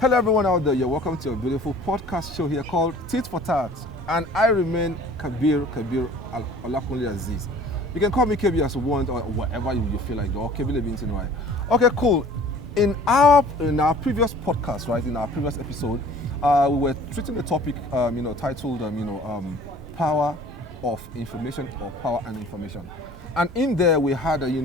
Hello everyone out there, you're welcome to a beautiful podcast show here called TIT4TAT, and I remain Kabir Olakunle Aziz. You can call me KB as you want or whatever you feel like, or KB Lebintin. Okay, cool. In our previous podcast, right, in our previous episode, we were treating the topic, titled, power of information or power and information. And in there we had, we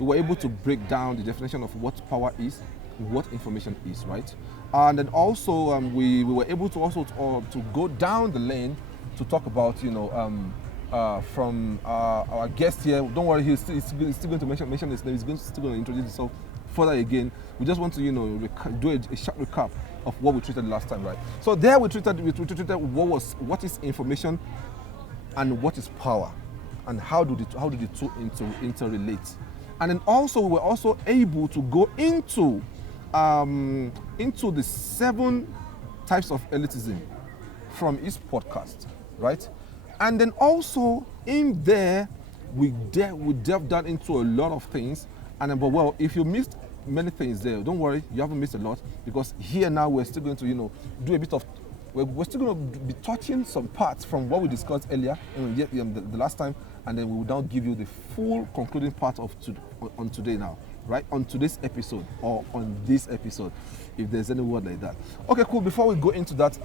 were able to break down the definition of what power is, what information is, right? And then also we were able to also to go down the lane to talk about, from our guest here. Don't worry, he's still going to mention his name. He's still going to introduce himself further again. We just want to, do a short recap of what we treated last time, right? So there we treated what is information and what is power, and how do the two interrelate. And then also we were also able to go into the 7 types of elitism from his podcast, right? And then also in there we delved down into a lot of things. And but well, if you missed many things there, don't worry, you haven't missed a lot, because here now we're still going to do a bit of we're still going to be touching some parts from what we discussed earlier the last time, and then we will now give you the full concluding part of on today now, right? On today's episode, or on this episode, if there's any word like that. Okay, cool. Before we go into that,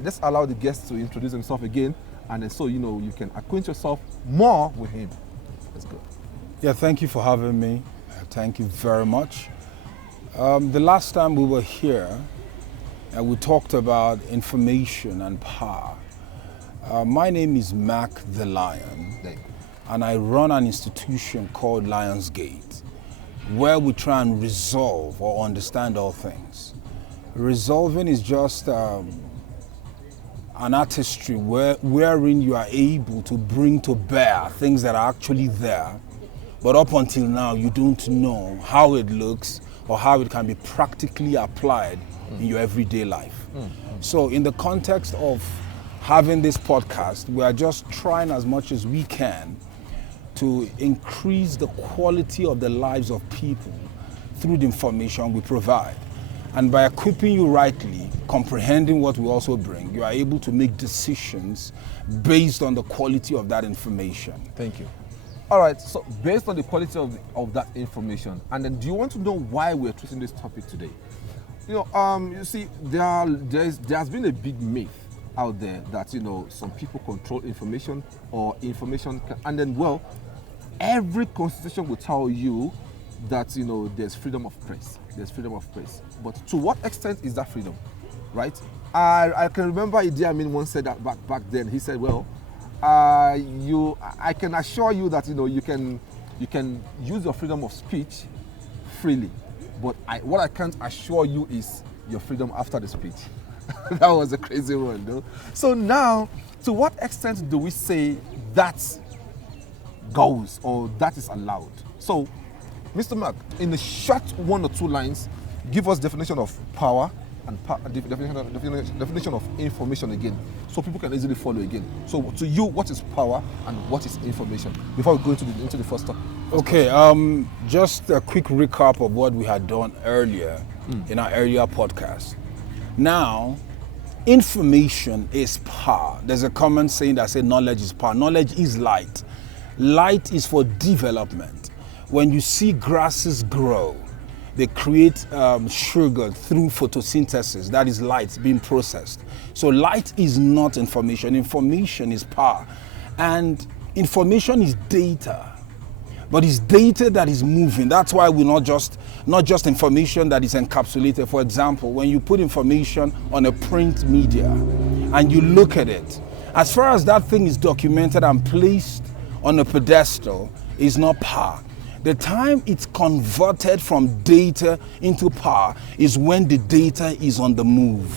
let's allow the guest to introduce himself again, and then so you can acquaint yourself more with him. Let's go. Yeah, thank you for having me. Thank you very much. The last time we were here, we talked about information and power. My name is Mac the Lion, and I run an institution called Lionsgate, where we try and resolve or understand all things. Resolving is just an artistry wherein you are able to bring to bear things that are actually there, but up until now you don't know how it looks or how it can be practically applied in your everyday life. So in the context of having this podcast, we are just trying as much as we can to increase the quality of the lives of people through the information we provide. And by equipping you rightly, comprehending what we also bring, you are able to make decisions based on the quality of that information. Thank you. All right, so based on the quality of that information, and then do you want to know why we're treating this topic today? You see, there's been a big myth out there that, some people control information, or information and then, well, every constitution will tell you that, there's freedom of press. There's freedom of press. But to what extent is that freedom, right? I can remember Idi Amin once said that back then. He said, well, I can assure you that, you can use your freedom of speech freely. But what I can't assure you is your freedom after the speech. That was a crazy one, though. So now, to what extent do we say that goes or that is allowed? So, Mr. Mark, in a short 1 or 2 lines, give us definition of power and definition of information again, so people can easily follow again. So, to you, what is power and what is information? Before we go into the first topic. Okay, just a quick recap of what we had done earlier in our earlier podcast. Now, information is power. There's a common saying that says knowledge is power. Knowledge is light. Light is for development. When you see grasses grow, they create sugar through photosynthesis. That is light being processed. So light is not information. Information is power. And information is data. But it's data that is moving. That's why we're not just information that is encapsulated. For example, when you put information on a print media and you look at it, as far as that thing is documented and placed on a pedestal, is not power. The time it's converted from data into power is when the data is on the move.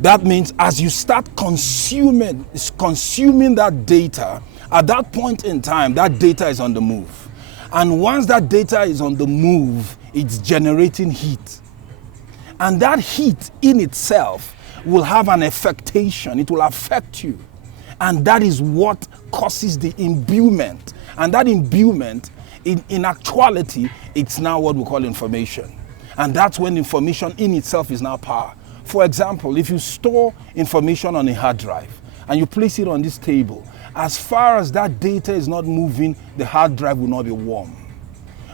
That means as you start consuming that data, at that point in time, that data is on the move. And once that data is on the move, it's generating heat. And that heat in itself will have an affectation. It will affect you. And that is what causes the imbuement. And that imbuement, in actuality, it's now what we call information. And that's when information in itself is now power. For example, if you store information on a hard drive and you place it on this table, as far as that data is not moving, the hard drive will not be warm.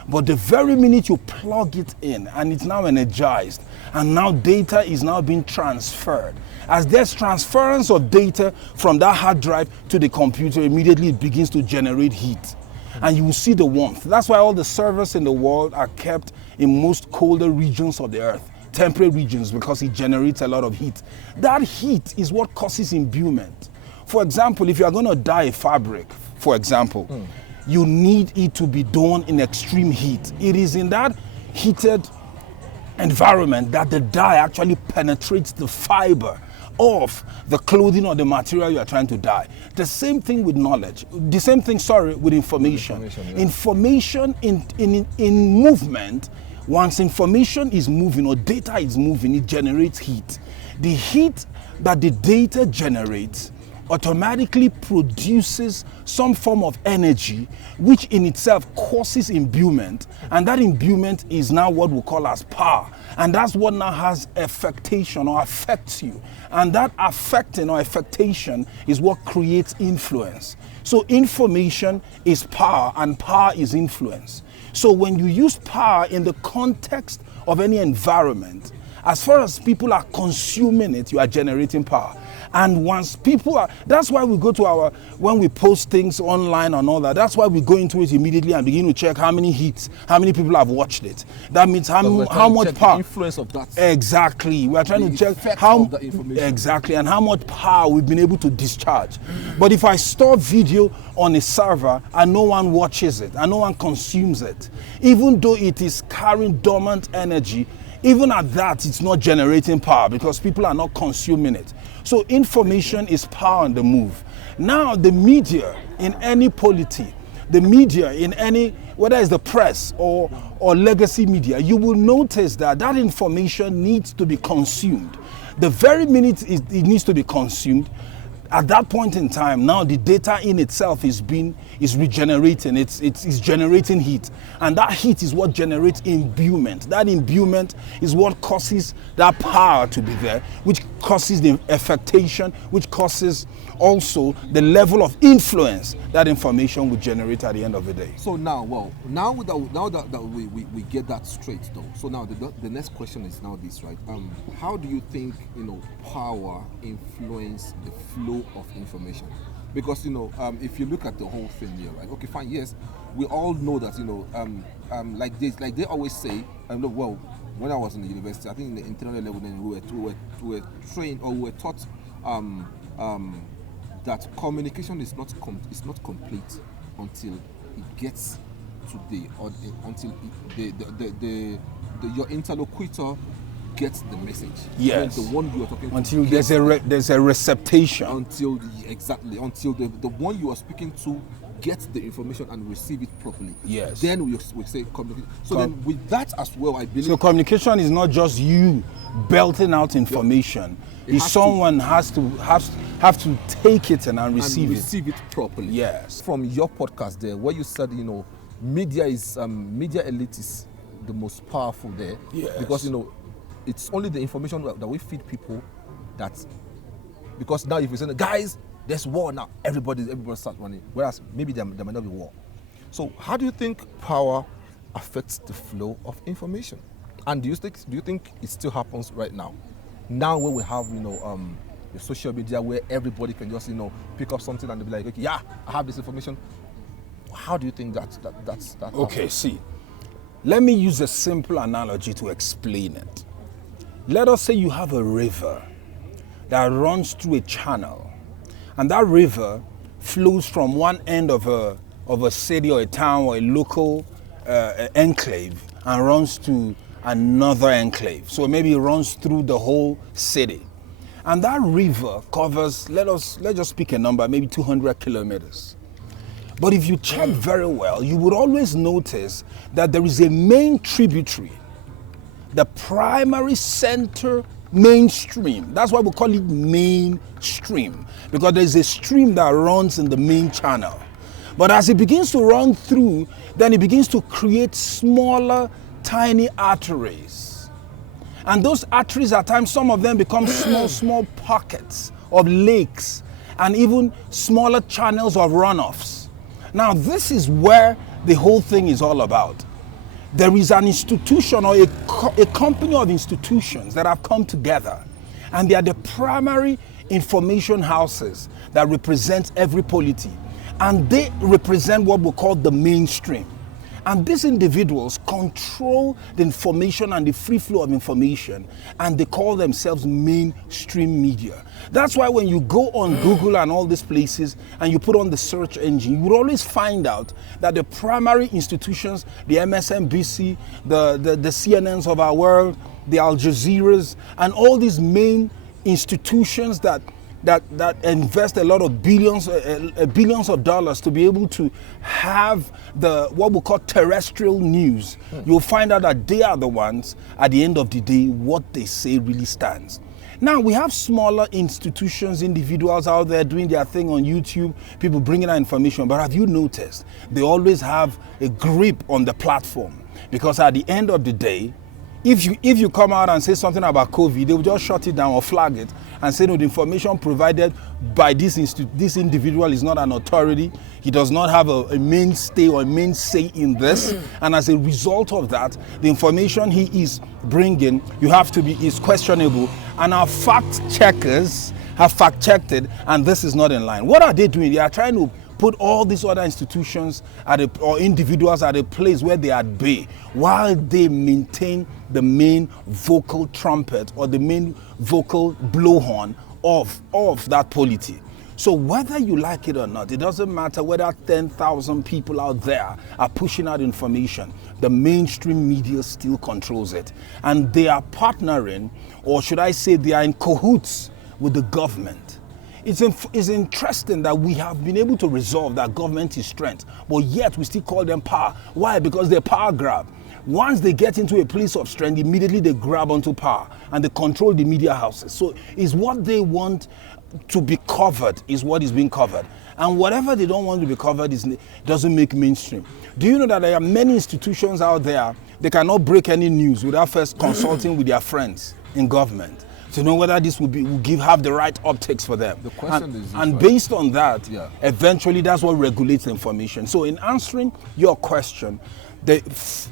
But the very minute you plug it in and it's now energized, and now data is now being transferred. As there's transference of data from that hard drive to the computer, immediately it begins to generate heat. And you will see the warmth. That's why all the servers in the world are kept in most colder regions of the earth, temperate regions, because it generates a lot of heat. That heat is what causes imbuement. For example, if you are going to dye a fabric, for example, you need it to be done in extreme heat. It is in that heated environment that the dye actually penetrates the fiber of the clothing or the material you are trying to dye. The same thing with knowledge. The same thing, with information. Information in movement, once information is moving or data is moving, it generates heat. The heat that the data generates automatically produces some form of energy, which in itself causes imbuement, and that imbuement is now what we call as power, and that's what now has affectation or affects you, and that affecting or affectation is what creates influence. So information is power and power is influence. So when you use power in the context of any environment, as far as people are consuming it, you are generating power. And once people are, that's why we go to when we post things online and all that, that's why we go into it immediately and begin to check how many hits, how many people have watched it. That means how much power. The influence of that. Exactly. We are trying to check how, exactly, and how much power we've been able to discharge. But if I store video on a server and no one watches it and no one consumes it, even though it is carrying dormant energy, even at that, it's not generating power because people are not consuming it. So information is power on the move. Now the media in any polity, the media in any, whether it's the press or legacy media, you will notice that that information needs to be consumed. The very minute it needs to be consumed, at that point in time, now the data in itself is regenerating, it's generating heat. And that heat is what generates imbuement. That imbuement is what causes that power to be there, which causes the affectation, which causes also the level of influence that information will generate at the end of the day. So now, now that we get that straight though, so now the next question is now this, right? How do you think, power influence the flow of information? Because if you look at the whole thing here, right? Okay, fine. Yes, we all know that like they always say. Well, when I was in the university, I think in the internal level, then we were trained or we were taught that communication is not complete until it gets to until your interlocutor gets the message. Yes. The one you are talking until to. There's a reception. Until the one you are speaking to gets the information and receive it properly. Yes. Then we say communication. So then with that as well, I believe. So communication is not just you belting out information. It's someone has to take it and receive it properly. Yes. From your podcast there, where you said media elite is the most powerful there. Yes. Because it's only the information that we feed people because now if we say, guys, there's war now, everybody starts running, whereas maybe there might not be war. So how do you think power affects the flow of information? And do you think it still happens right now? Now when we have the social media where everybody can just pick up something and be like, okay, yeah, I have this information. How do you think that's okay, happens? See, let me use a simple analogy to explain it. Let us say you have a river that runs through a channel, and that river flows from one end of a city or a town or a local enclave and runs to another enclave. So maybe it runs through the whole city. And that river covers, let's just pick a number, maybe 200 kilometers. But if you check very well, you would always notice that there is a main tributary, the primary center mainstream. That's why we call it mainstream, because there's a stream that runs in the main channel. But as it begins to run through, then it begins to create smaller tiny arteries. And those arteries, at times, some of them become small pockets of lakes and even smaller channels of runoffs. Now, this is where the whole thing is all about. There is an institution or a company of institutions that have come together, and they are the primary information houses that represent every polity, and they represent what we call the mainstream. And these individuals control the information and the free flow of information, and they call themselves mainstream media. That's why when you go on Google and all these places and you put on the search engine, you will always find out that the primary institutions, the MSNBC, the CNNs of our world, the Al Jazeeras, and all these main institutions that invest a lot of billions of dollars to be able to have what we call terrestrial news, you'll find out that they are the ones, at the end of the day, what they say really stands. Now, we have smaller institutions, individuals out there doing their thing on YouTube, people bringing out information, but have you noticed they always have a grip on the platform? Because at the end of the day, if you come out and say something about COVID, they will just shut it down or flag it and say, no, the information provided by this individual is not an authority. He does not have a mainstay or a main say in this. And as a result of that, the information he is bringing, is questionable. And our fact checkers have fact checked it, and this is not in line. What are they doing? They are trying to put all these other institutions or individuals at a place where they are at bay, while they maintain the main vocal trumpet or the main vocal blowhorn of that polity. So whether you like it or not, it doesn't matter whether 10,000 people out there are pushing out information, the mainstream media still controls it. And they are partnering, or should I say they are in cahoots with the government. It's interesting that we have been able to resolve that government is strength, but yet we still call them power. Why? Because they're power grab. Once they get into a place of strength, immediately they grab onto power and they control the media houses. So it's what they want to be covered is what is being covered. And whatever they don't want to be covered doesn't make mainstream. Do you know that there are many institutions out there, they cannot break any news without first consulting with their friends in government to know whether this will have the right optics for them. The question is, and based on that, eventually that's what regulates information. So in answering your question, the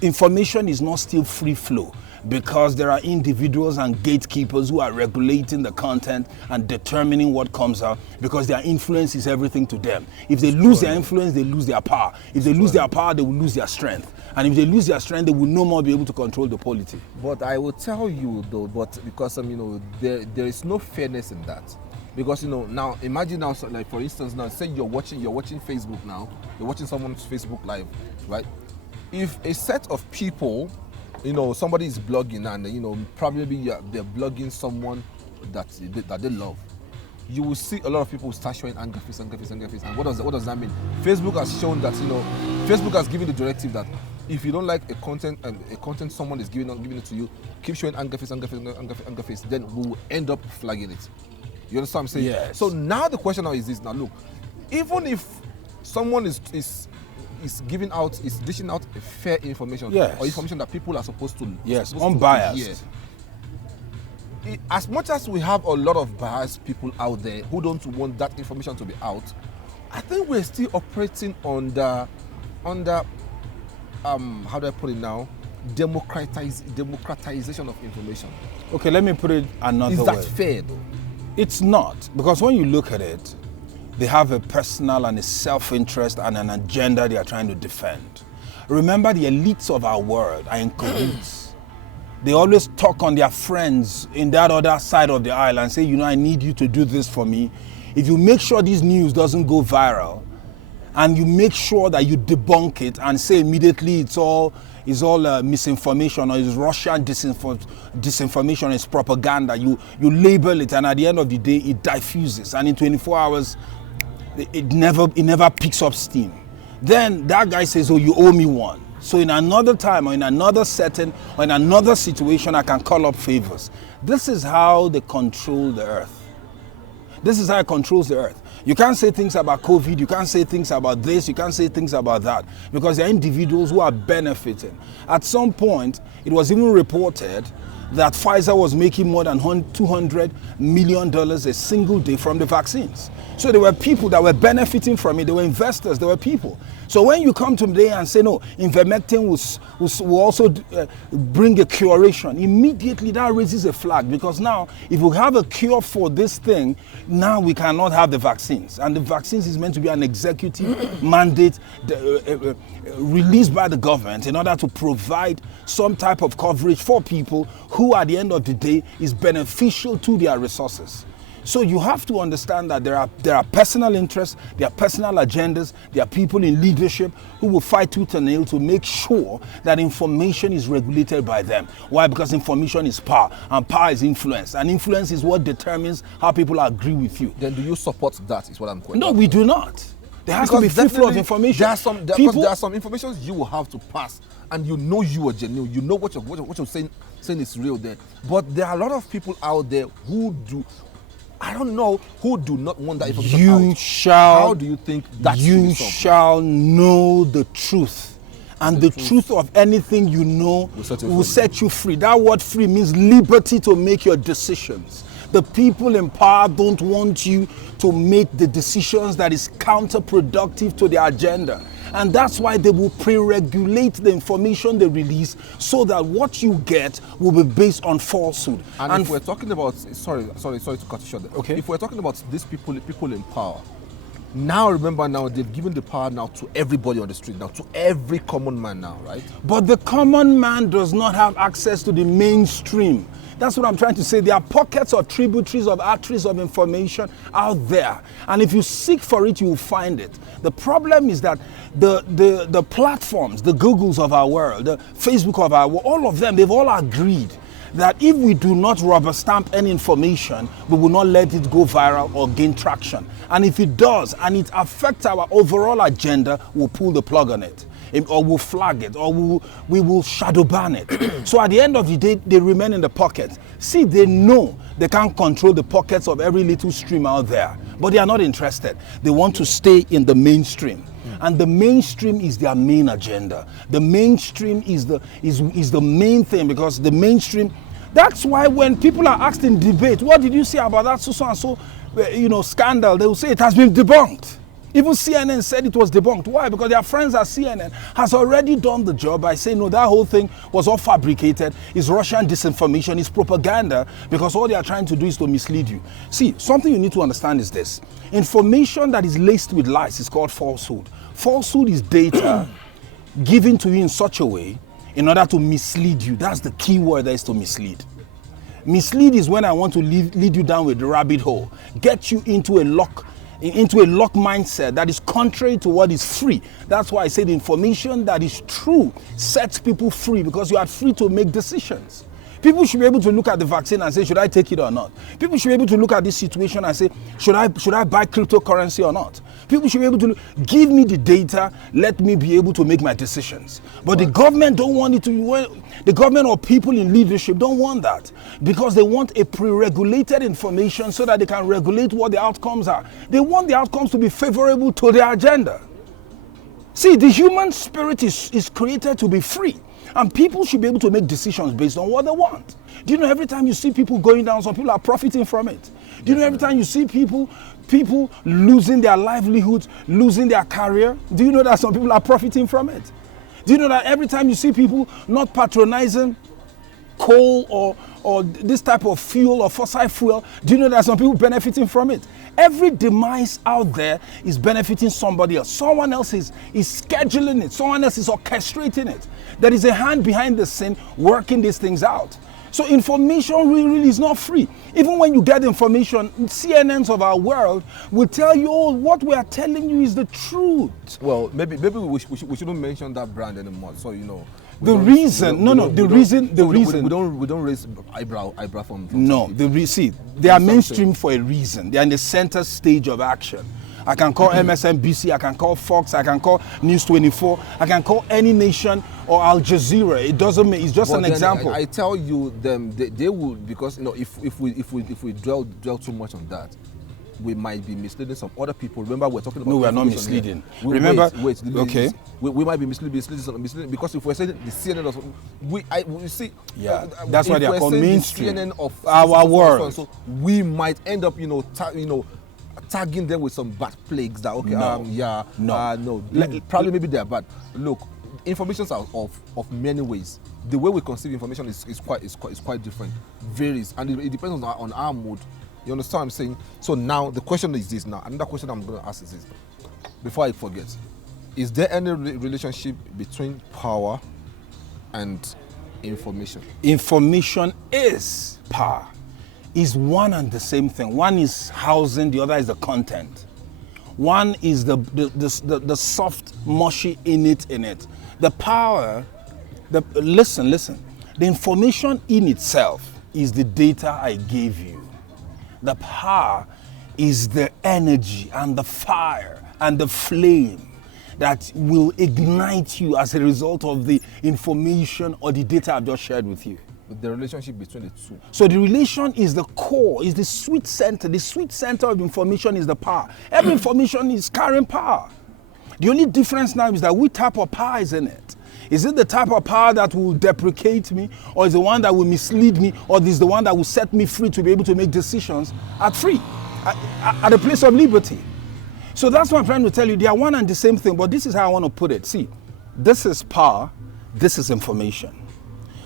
information is not still free flow, because there are individuals and gatekeepers who are regulating the content and determining what comes out, because their influence is everything to them. If they lose their influence, they lose their power. If they lose their power, they will lose their strength. And if they lose their strength, they will no more be able to control the polity. But I will tell you though, because there is no fairness in that. Because now imagine now, like for instance, now say you're watching Facebook now, you're watching someone's Facebook live, right? If a set of people, somebody is blogging and probably they're blogging someone that they love, you will see a lot of people start showing anger face. And what does that mean? Facebook has shown that Facebook has given the directive that if you don't like a content someone is giving it to you, keep showing anger face, then we will end up flagging it. You understand what I'm saying? Yes. So now the question now is this. Now look, even if someone is dishing out a fair information, or information that people are supposed to, unbiased. As much as we have a lot of biased people out there who don't want that information to be out, I think we're still operating under how do I put it now? Democratization of information. Okay, let me put it another way. Is that fair though? It's not, because when you look at it, they have a personal and a self-interest and an agenda they are trying to defend. Remember, the elites of our world are in cahoots. They always talk on their friends in that other side of the aisle and say, I need you to do this for me. If you make sure this news doesn't go viral, and you make sure that you debunk it and say immediately it's all misinformation, or it's Russian disinformation, it's propaganda, you label it, and at the end of the day, it diffuses. And in 24 hours, it never picks up steam. Then that guy says, oh, you owe me one. So in another time or in another setting or in another situation, I can call up favors. This is how they control the earth. This is how it controls the earth. You can't say things about COVID, you can't say things about this, you can't say things about that, because there are individuals who are benefiting. At some point, it was even reported that Pfizer was making more than $200 million a single day from the vaccines. So there were people that were benefiting from it. There were investors, there were people. So when you come today and say, no, ivermectin will also bring a curation, immediately that raises a flag, because now if we have a cure for this thing, now we cannot have the vaccines. And the vaccines is meant to be an executive mandate released by the government in order to provide some type of coverage for people who at the end of the day is beneficial to their resources. So you have to understand that there are personal interests, there are personal agendas, there are people in leadership who will fight tooth and nail to make sure that information is regulated by them. Why? Because information is power, and power is influence, and influence is what determines how people agree with you. Then do you support that, is what I'm questioning? No, we do not. There has to be free flow of information. There are some information you will have to pass, and you know you are genuine. You know what you're saying is real there. But there are a lot of people out there who do, I don't know, who do not want that information out. How do you think that you shall know the truth? And the truth of anything you know will set you free. That word free means liberty to make your decisions. The people in power don't want you to make the decisions that is counterproductive to their agenda. And that's why they will pre-regulate the information they release so that what you get will be based on falsehood. And if we're talking about, sorry to cut you short there. Okay. If we're talking about these people in power, now remember, now they've given the power now to everybody on the street, now to every common man now, right? But the common man does not have access to the mainstream. That's what I'm trying to say. There are pockets or tributaries of arteries of information out there. And if you seek for it, you will find it. The problem is that the platforms, the Googles of our world, the Facebook of our world, all of them, they've all agreed that if we do not rubber stamp any information, we will not let it go viral or gain traction. And if it does, and it affects our overall agenda, we'll pull the plug on it. Or we'll flag it, or we will shadow ban it. So at the end of the day, they remain in the pocket. See, they know they can't control the pockets of every little stream out there, but they are not interested. They want to stay in the mainstream. And the mainstream is their main agenda. The mainstream is the main thing, because the mainstream, that's why when people are asked in debate, what did you say about that so and so scandal, they will say it has been debunked. Even CNN said it was debunked. Why? Because their friends at CNN has already done the job by saying, no, that whole thing was all fabricated. It's Russian disinformation, it's propaganda, because all they are trying to do is to mislead you. See, something you need to understand is this. Information that is laced with lies is called falsehood. Falsehood is data given to you in such a way in order to mislead you. That's the key word, that is to mislead. Mislead is when I want to lead you down with the rabbit hole, get you into a lock mindset that is contrary to what is free. That's why I say the information that is true sets people free, because you are free to make decisions. People should be able to look at the vaccine and say, should I take it or not? People should be able to look at this situation and say, should I buy cryptocurrency or not? People should be able to give me the data, let me be able to make my decisions. But the government don't want it to. The government or people in leadership don't want that, because they want a pre-regulated information so that they can regulate what the outcomes are. They want the outcomes to be favorable to their agenda. See, the human spirit is created to be free. And people should be able to make decisions based on what they want. Do you know every time you see people going down, some people are profiting from it? Do you know every time you see people losing their livelihoods, losing their career, do you know that some people are profiting from it? Do you know that every time you see people not patronizing coal or this type of fuel or fossil fuel, do you know that some people benefiting from it? Every demise out there is benefiting somebody else. Someone else is scheduling it. Someone else is orchestrating it. There is a hand behind the scene working these things out. So information really is not free. Even when you get information, CNNs of our world will tell you, oh, what we are telling you is the truth. Well, maybe we shouldn't mention that brand anymore. So the reason we don't raise eyebrow from no. They are mainstream for a reason. They are in the center stage of action. I can call MSNBC, I can call Fox, I can call News 24, I can call any nation or Al Jazeera. It doesn't mean, it's just an example. I tell you, they will, because if we dwell too much on that, we might be misleading some other people. Remember, we're talking about. No, we are not misleading. Remember, okay. We might be misleading because if we're saying the CNN or something, we see. Yeah, that's why they are called mainstream. CNN of our world. So we might end up, tagging them with some bad plagues. That okay, probably maybe they're bad. Look, informations are of many ways. The way we conceive information is quite different, varies, and it depends on our mood. You understand what I'm saying? So now the question is this. Now another question I'm going to ask is this. Before I forget, is there any relationship between power and information? Information is power. Is one and the same thing. One is housing, the other is the content. One is the soft, mushy in it. The power, listen. The information in itself is the data I gave you. The power is the energy and the fire and the flame that will ignite you as a result of the information or the data I've just shared with you. The relationship between the two. So the relation is the core, is the sweet center. The sweet center of information is the power. Every information is carrying power. The only difference now is that which type of power is in it. Is it the type of power that will deprecate me, or is the one that will mislead me, or is the one that will set me free to be able to make decisions at a place of liberty? So that's what I'm trying to tell you. They are one and the same thing, but this is how I want to put it. See, this is power, this is information.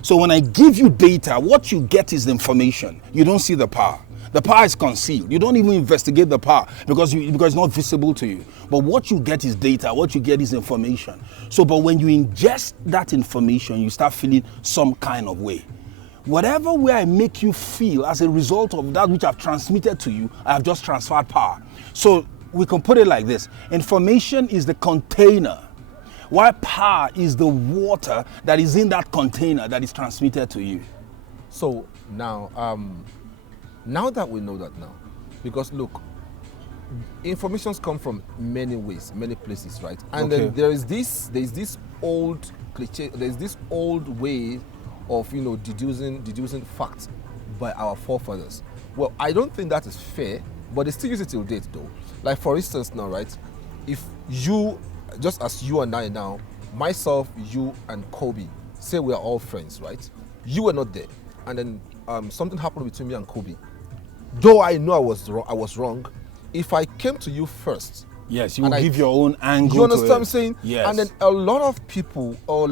So when I give you data, what you get is the information. You don't see the power. The power is concealed. You don't even investigate the power because it's not visible to you. But what you get is data. What you get is information. So, but when you ingest that information, you start feeling some kind of way. Whatever way I make you feel as a result of that which I've transmitted to you, I have just transferred power. So we can put it like this. Information is the container, while power is the water that is in that container that is transmitted to you. So now that we know that now, because look, informations come from many ways, many places, right? And then there's this old cliche, there's this old way of deducing facts by our forefathers. Well, I don't think that is fair, but they still use it till date though. Like for instance now, right? If you, just as you and I now, myself, you and Kobe, say we are all friends, right? You were not there, and then something happened between me and Kobe. Though I know I was wrong, if I came to you first, yes, you will give your own angle. You understand what I'm saying? Yes. And then a lot of people, I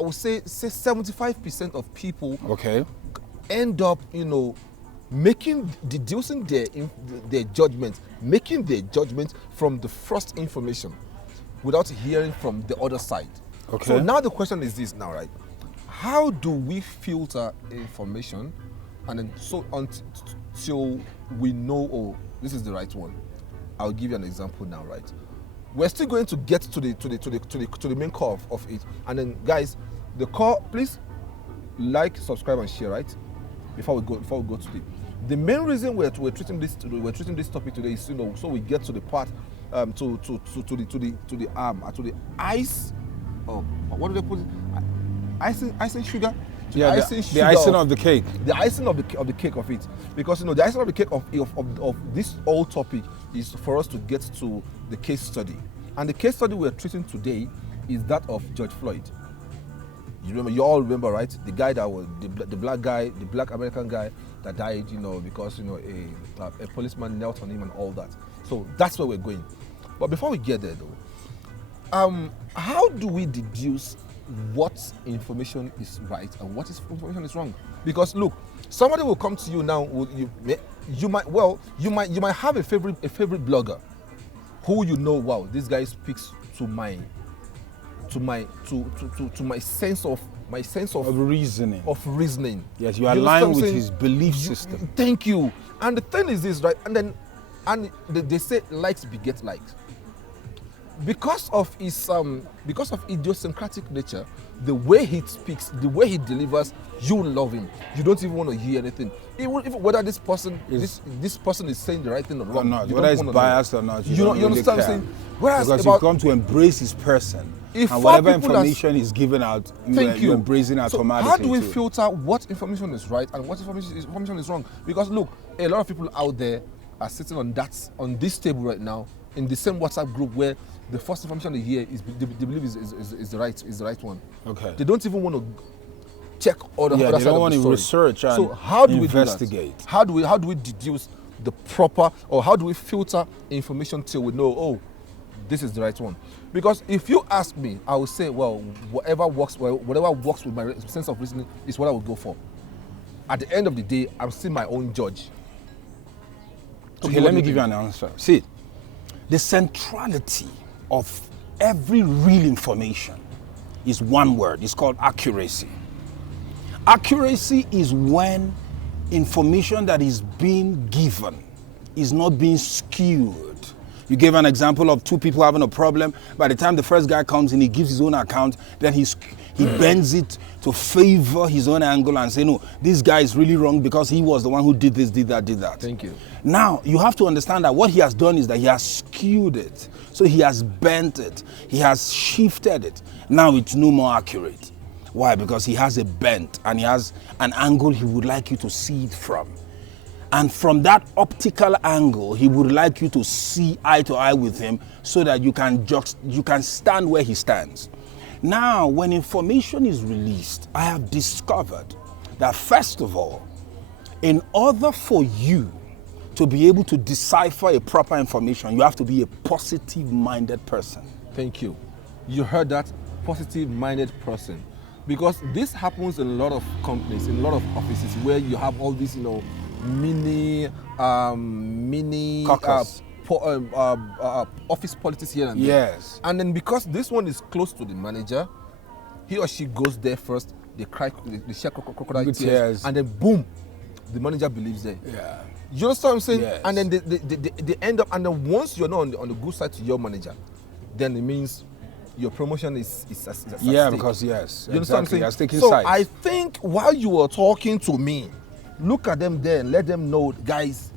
would say 75% of people, end up, deducing their judgment, making their judgment from the first information, without hearing from the other side. Okay. So now the question is this now, right? How do we filter information, and then so until we know, oh, this is the right one? I'll give you an example now, right? We're still going to get to the main core of it, and then guys, the core, please like, subscribe, and share, right? Before we go to the main reason we're treating this topic today is so we get to the part to the ice. Oh, what do they put it? Icing sugar. The icing of the cake. The icing of the cake of it, because the icing of the cake of this whole topic is for us to get to the case study, and the case study we're treating today is that of George Floyd. You all remember, right? The guy that was the black guy, the black American guy that died, because a policeman knelt on him and all that. So that's where we're going. But before we get there, though, how do we deduce what information is right and what information is wrong? Because look, somebody will come to you now. You might have a favorite blogger who wow, this guy speaks to my sense of reasoning. Yes, you align with his belief system. Thank you. And the thing is this, right? And they say likes beget likes. Because of his idiosyncratic nature, the way he speaks, the way he delivers, you love him. You don't even want to hear anything. Even whether this person this person is saying the right thing or wrong, not, whether it's biased or not, you don't really understand care. what I'm saying? Whereas because you come to embrace this person, and whatever information is given out, you're embracing automatically. How do we filter what information is right and what information is wrong? Because look, a lot of people out there are sitting on this table right now in the same WhatsApp group where the first information they hear they believe is the right one. Okay. They don't even want to check other they side don't of want the to story. research and so how do investigate. We do that? How do we deduce the proper, or how do we filter information till we know, oh, this is the right one? Because if you ask me, I will say, well, whatever works with my sense of reasoning is what I would go for. At the end of the day, I'm still my own judge. Okay, let me give you an answer. See, the centrality of every real information is one word. It's called accuracy. Accuracy is when information that is being given is not being skewed. You gave an example of two people having a problem. By the time the first guy comes in, he gives his own account, then he bends it to favor his own angle and say, no, this guy is really wrong because he was the one who did this, did that. Thank you. Now, you have to understand that what he has done is that he has skewed it. So he has bent it. He has shifted it. Now it's no more accurate. Why? Because he has a bent and he has an angle he would like you to see it from. And from that optical angle, he would like you to see eye to eye with him so that you can stand where he stands. Now, when information is released, I have discovered that first of all, in order for you to be able to decipher a proper information, you have to be a positive-minded person. Thank you. You heard that, positive-minded person. Because this happens in a lot of companies, in a lot of offices where you have all these, mini office politics here and there. Yes. And then because this one is close to the manager, he or she goes there first, they cry, they share crocodile tears, and then boom, the manager believes there. Yeah. You understand what I'm saying? Yes. And then they end up, and then once you're not on the good side to your manager, then it means your promotion is at yeah, stake. because yes, you understand what I'm saying? taking so sides. I think while you were talking to me, look at them there and let them know, guys,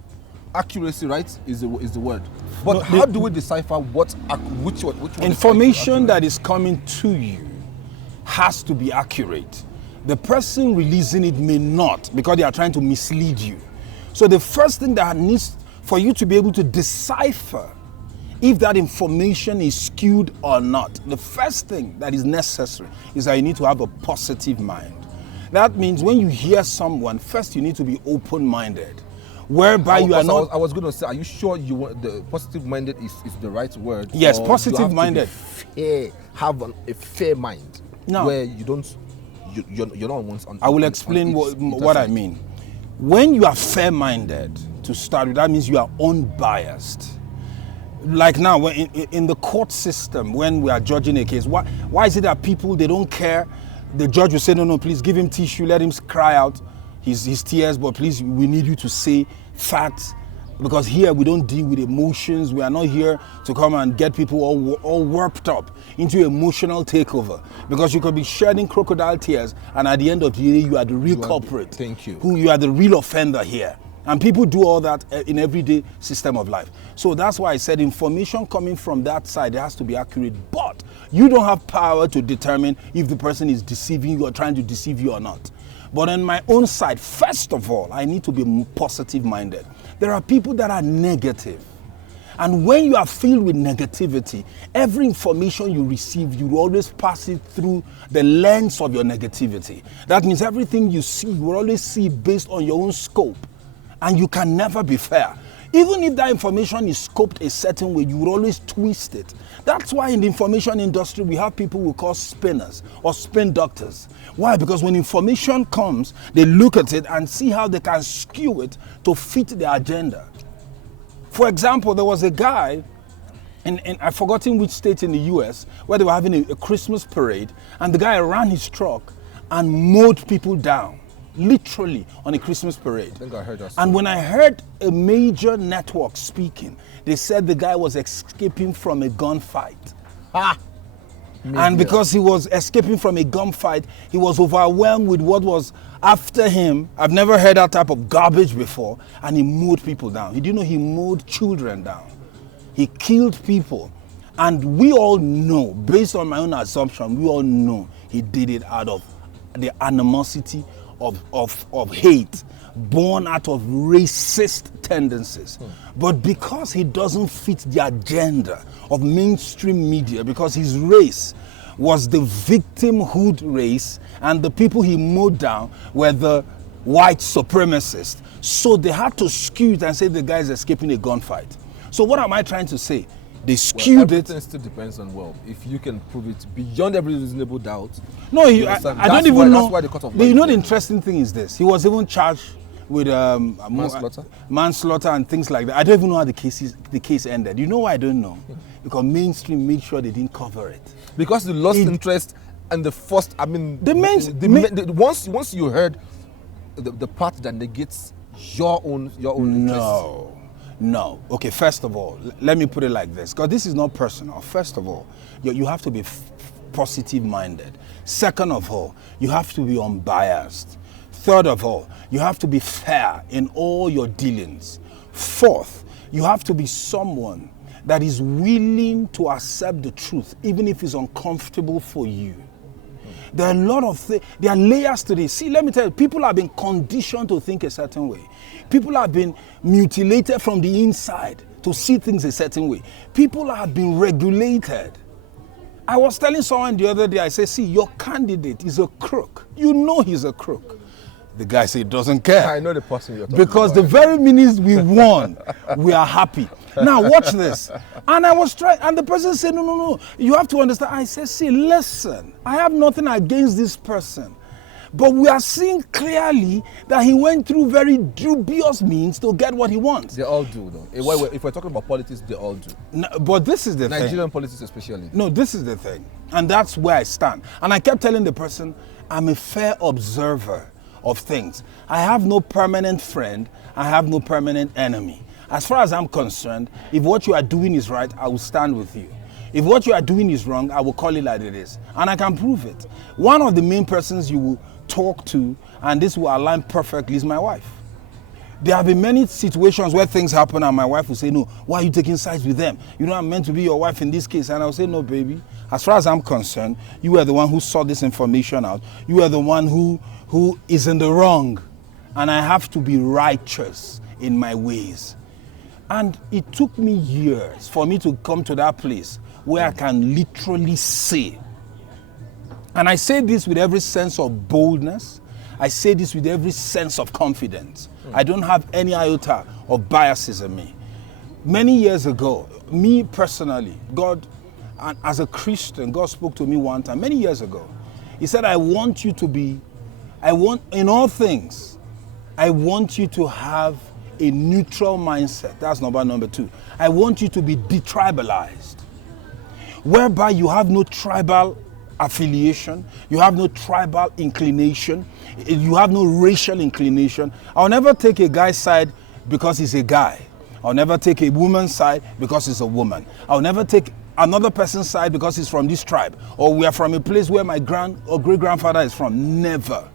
accuracy, right, is the word. But how do we decipher which one? Information that is coming to you has to be accurate. The person releasing it may not, because they are trying to mislead you. So the first thing that needs for you to be able to decipher if that information is skewed or not, the first thing that is necessary is that you need to have a positive mind. That means when you hear someone, first you need to be open-minded, whereby you are not... I was going to say, are you sure you want the positive-minded is the right word? Yes, positive-minded. Have a fair mind, no, where you don't, you're not on. I will explain what I mean. When you are fair-minded, to start with, that means you are unbiased. Like now, when in the court system, when we are judging a case, why is it that people, they don't care? The judge will say, no, please give him tissue, let him cry out his tears, but please, we need you to say facts, because here we don't deal with emotions. We are not here to come and get people all warped up into emotional takeover, because you could be shedding crocodile tears, and at the end of the day, you are the real culprit. Thank you. You are the real offender here. And people do all that in everyday system of life. So that's why I said information coming from that side, it has to be accurate. But you don't have power to determine if the person is deceiving you or trying to deceive you or not. But on my own side, first of all, I need to be positive-minded. There are people that are negative. And when you are filled with negativity, every information you receive, you will always pass it through the lens of your negativity. That means everything you see, you will always see based on your own scope. And you can never be fair. Even if that information is scoped a certain way, you will always twist it. That's why in the information industry, we have people we call spinners or spin doctors. Why? Because when information comes, they look at it and see how they can skew it to fit their agenda. For example, there was a guy, I've forgotten which state in the US, where they were having a Christmas parade, and the guy ran his truck and mowed people down. Literally on a Christmas parade. I think I heard that. And when I heard a major network speaking, they said the guy was escaping from a gunfight. And because he was escaping from a gunfight, he was overwhelmed with what was after him. I've never heard that type of garbage before. And he mowed people down. He didn't know he mowed children down. He killed people. And we all know, based on my own assumption, we all know he did it out of the animosity of hate, born out of racist tendencies. But because he doesn't fit the agenda of mainstream media, because his race was the victimhood race and the people he mowed down were the white supremacists, so they had to skew it and say the guy is escaping a gunfight. So what am I trying to say? They skewed it. Everything still depends on, if you can prove it beyond every reasonable doubt. No, I don't even know. That's why the cut off. You know, the interesting thing is this: he was even charged with manslaughter and things like that. I don't even know how the case ended. You know why I don't know? Because mainstream made sure they didn't cover it. Because they lost interest and the first. I mean, once you heard the part that negates your own interests. No. Okay, first of all, let me put it like this, because this is not personal. First of all, you have to be positive-minded. Second of all, you have to be unbiased. Third of all, you have to be fair in all your dealings. Fourth, you have to be someone that is willing to accept the truth, even if it's uncomfortable for you. There are a lot of things, there are layers to this. See, let me tell you, people have been conditioned to think a certain way. People have been mutilated from the inside to see things a certain way. People have been regulated. I was telling someone the other day, I said, see, your candidate is a crook. You know he's a crook. The guy said he doesn't care. I know the person you're talking because about. The very minute we won, we are happy. Now watch this. And I was trying, and the person said, no, you have to understand. I said, see, listen, I have nothing against this person. But we are seeing clearly that he went through very dubious means to get what he wants. They all do, though. If we're talking about politics, they all do. No, but this is the thing. Nigerian politics especially. No, this is the thing. And that's where I stand. And I kept telling the person, I'm a fair observer of things. I have no permanent friend. I have no permanent enemy. As far as I'm concerned, if what you are doing is right, I will stand with you. If what you are doing is wrong, I will call it like it is. And I can prove it. One of the main persons you will talk to, and this will align perfectly, is my wife. There have been many situations where things happen and my wife will say, no, why are you taking sides with them? You know, I'm meant to be your wife in this case. And I'll say, no, baby, as far as I'm concerned, you are the one who sought this information out. You are the one who is in the wrong. And I have to be righteous in my ways. And it took me years for me to come to that place where I can literally say, and I say this with every sense of boldness, I say this with every sense of confidence. I don't have any iota of biases in me. Many years ago, me personally, God, and as a Christian, God spoke to me one time, many years ago. He said, in all things, I want you to have a neutral mindset. That's number two. I want you to be detribalized, whereby you have no tribal affiliation, you have no tribal inclination, you have no racial inclination. I'll never take a guy's side because he's a guy. I'll never take a woman's side because he's a woman. I'll never take another person's side because he's from this tribe, or we are from a place where my grand or great-grandfather is from. Never.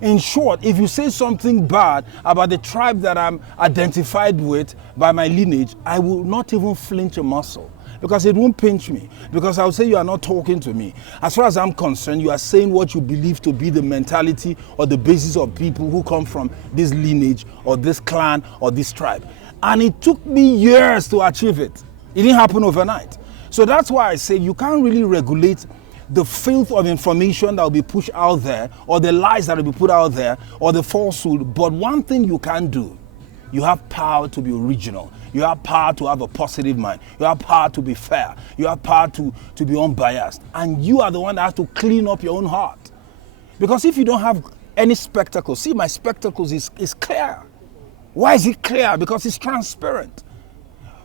In short, if you say something bad about the tribe that I'm identified with by my lineage, I will not even flinch a muscle, because it won't pinch me, because I'll say you are not talking to me. As far as I'm concerned, you are saying what you believe to be the mentality or the basis of people who come from this lineage or this clan or this tribe. And it took me years to achieve it. It didn't happen overnight. So that's why I say you can't really regulate the filth of information that will be pushed out there, or the lies that will be put out there, or the falsehood. But one thing you can do, you have power to be original. You have power to have a positive mind. You have power to be fair. You have power to be unbiased. And you are the one that has to clean up your own heart. Because if you don't have any spectacles, see, my spectacles is clear. Why is it clear? Because it's transparent.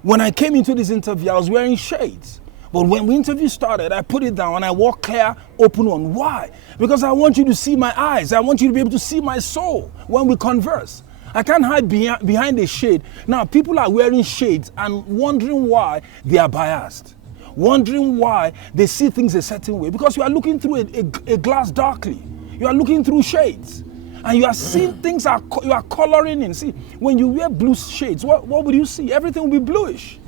When I came into this interview, I was wearing shades. But when the interview started, I put it down and I walked clear, open one. Why? Because I want you to see my eyes. I want you to be able to see my soul when we converse. I can't hide behind a shade. Now, people are wearing shades and wondering why they are biased. wondering why they see things a certain way, because you are looking through a glass darkly. You are looking through shades. And you are seeing things, you are coloring in. See, when you wear blue shades, what would you see? Everything will be bluish.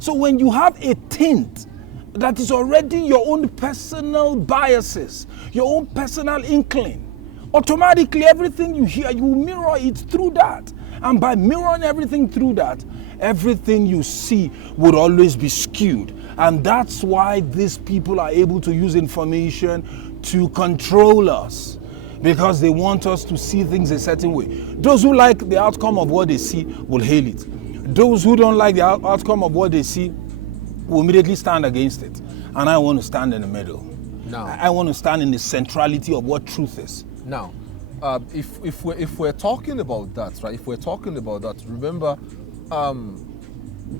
So when you have a tint that is already your own personal biases, your own personal inkling, automatically everything you hear, you mirror it through that. And by mirroring everything through that, everything you see would always be skewed. And that's why these people are able to use information to control us, because they want us to see things a certain way. Those who like the outcome of what they see will hail it. Those who don't like the outcome of what they see will immediately stand against it. And I want to stand in the middle. Now, I want to stand in the centrality of what truth is. Now, if we're talking about that, right? If we're talking about that, remember,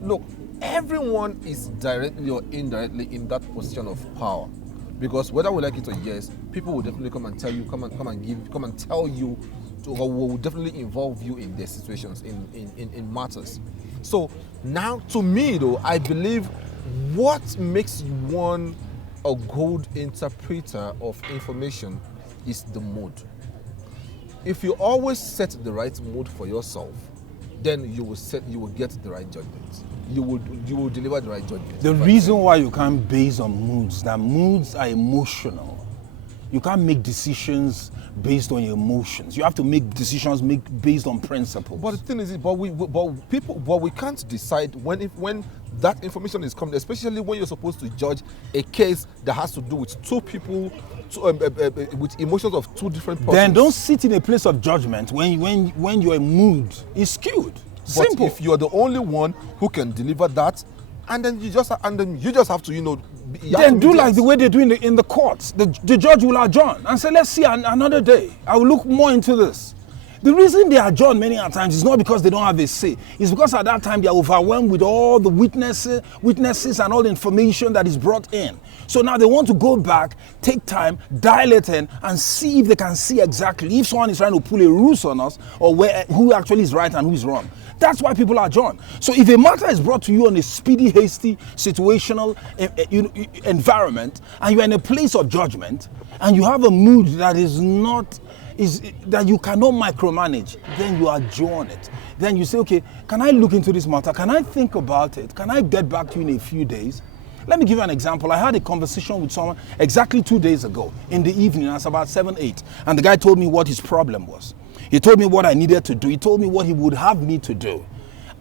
look, everyone is directly or indirectly in that position of power, because whether we like it or yes, people will definitely come and tell you, come and tell you, or will definitely involve you in their situations, in matters. So now, to me though, I believe what makes one a good interpreter of information is the mood. If you always set the right mood for yourself, then you will get the right judgment. You will deliver the right judgment. The reason why you can't base on moods, that moods are emotional. You can't make decisions based on your emotions. You have to make decisions based on principles. But the thing is, we can't decide when that information is coming, especially when you're supposed to judge a case that has to do with two people, with emotions of two different persons. Then don't sit in a place of judgment when your mood is skewed. Simple. But if you're the only one who can deliver that, and then you just have to, then do like the way they do in the courts. The judge will adjourn and say, let's see another day. I will look more into this. The reason they adjourn many times is not because they don't have a say. It's because at that time they are overwhelmed with all the witnesses and all the information that is brought in. So now they want to go back, take time, dial it in, and see if they can see exactly if someone is trying to pull a ruse on us, or who actually is right and who is wrong. That's why people are adjourned. So if a matter is brought to you on a speedy, hasty, situational environment, and you're in a place of judgment, and you have a mood that that you cannot micromanage, then you adjourn it. Then you say, okay, can I look into this matter? Can I think about it? Can I get back to you in a few days? Let me give you an example. I had a conversation with someone exactly 2 days ago in the evening. It's about 7, 8. And the guy told me what his problem was. He told me what I needed to do. He told me what he would have me to do.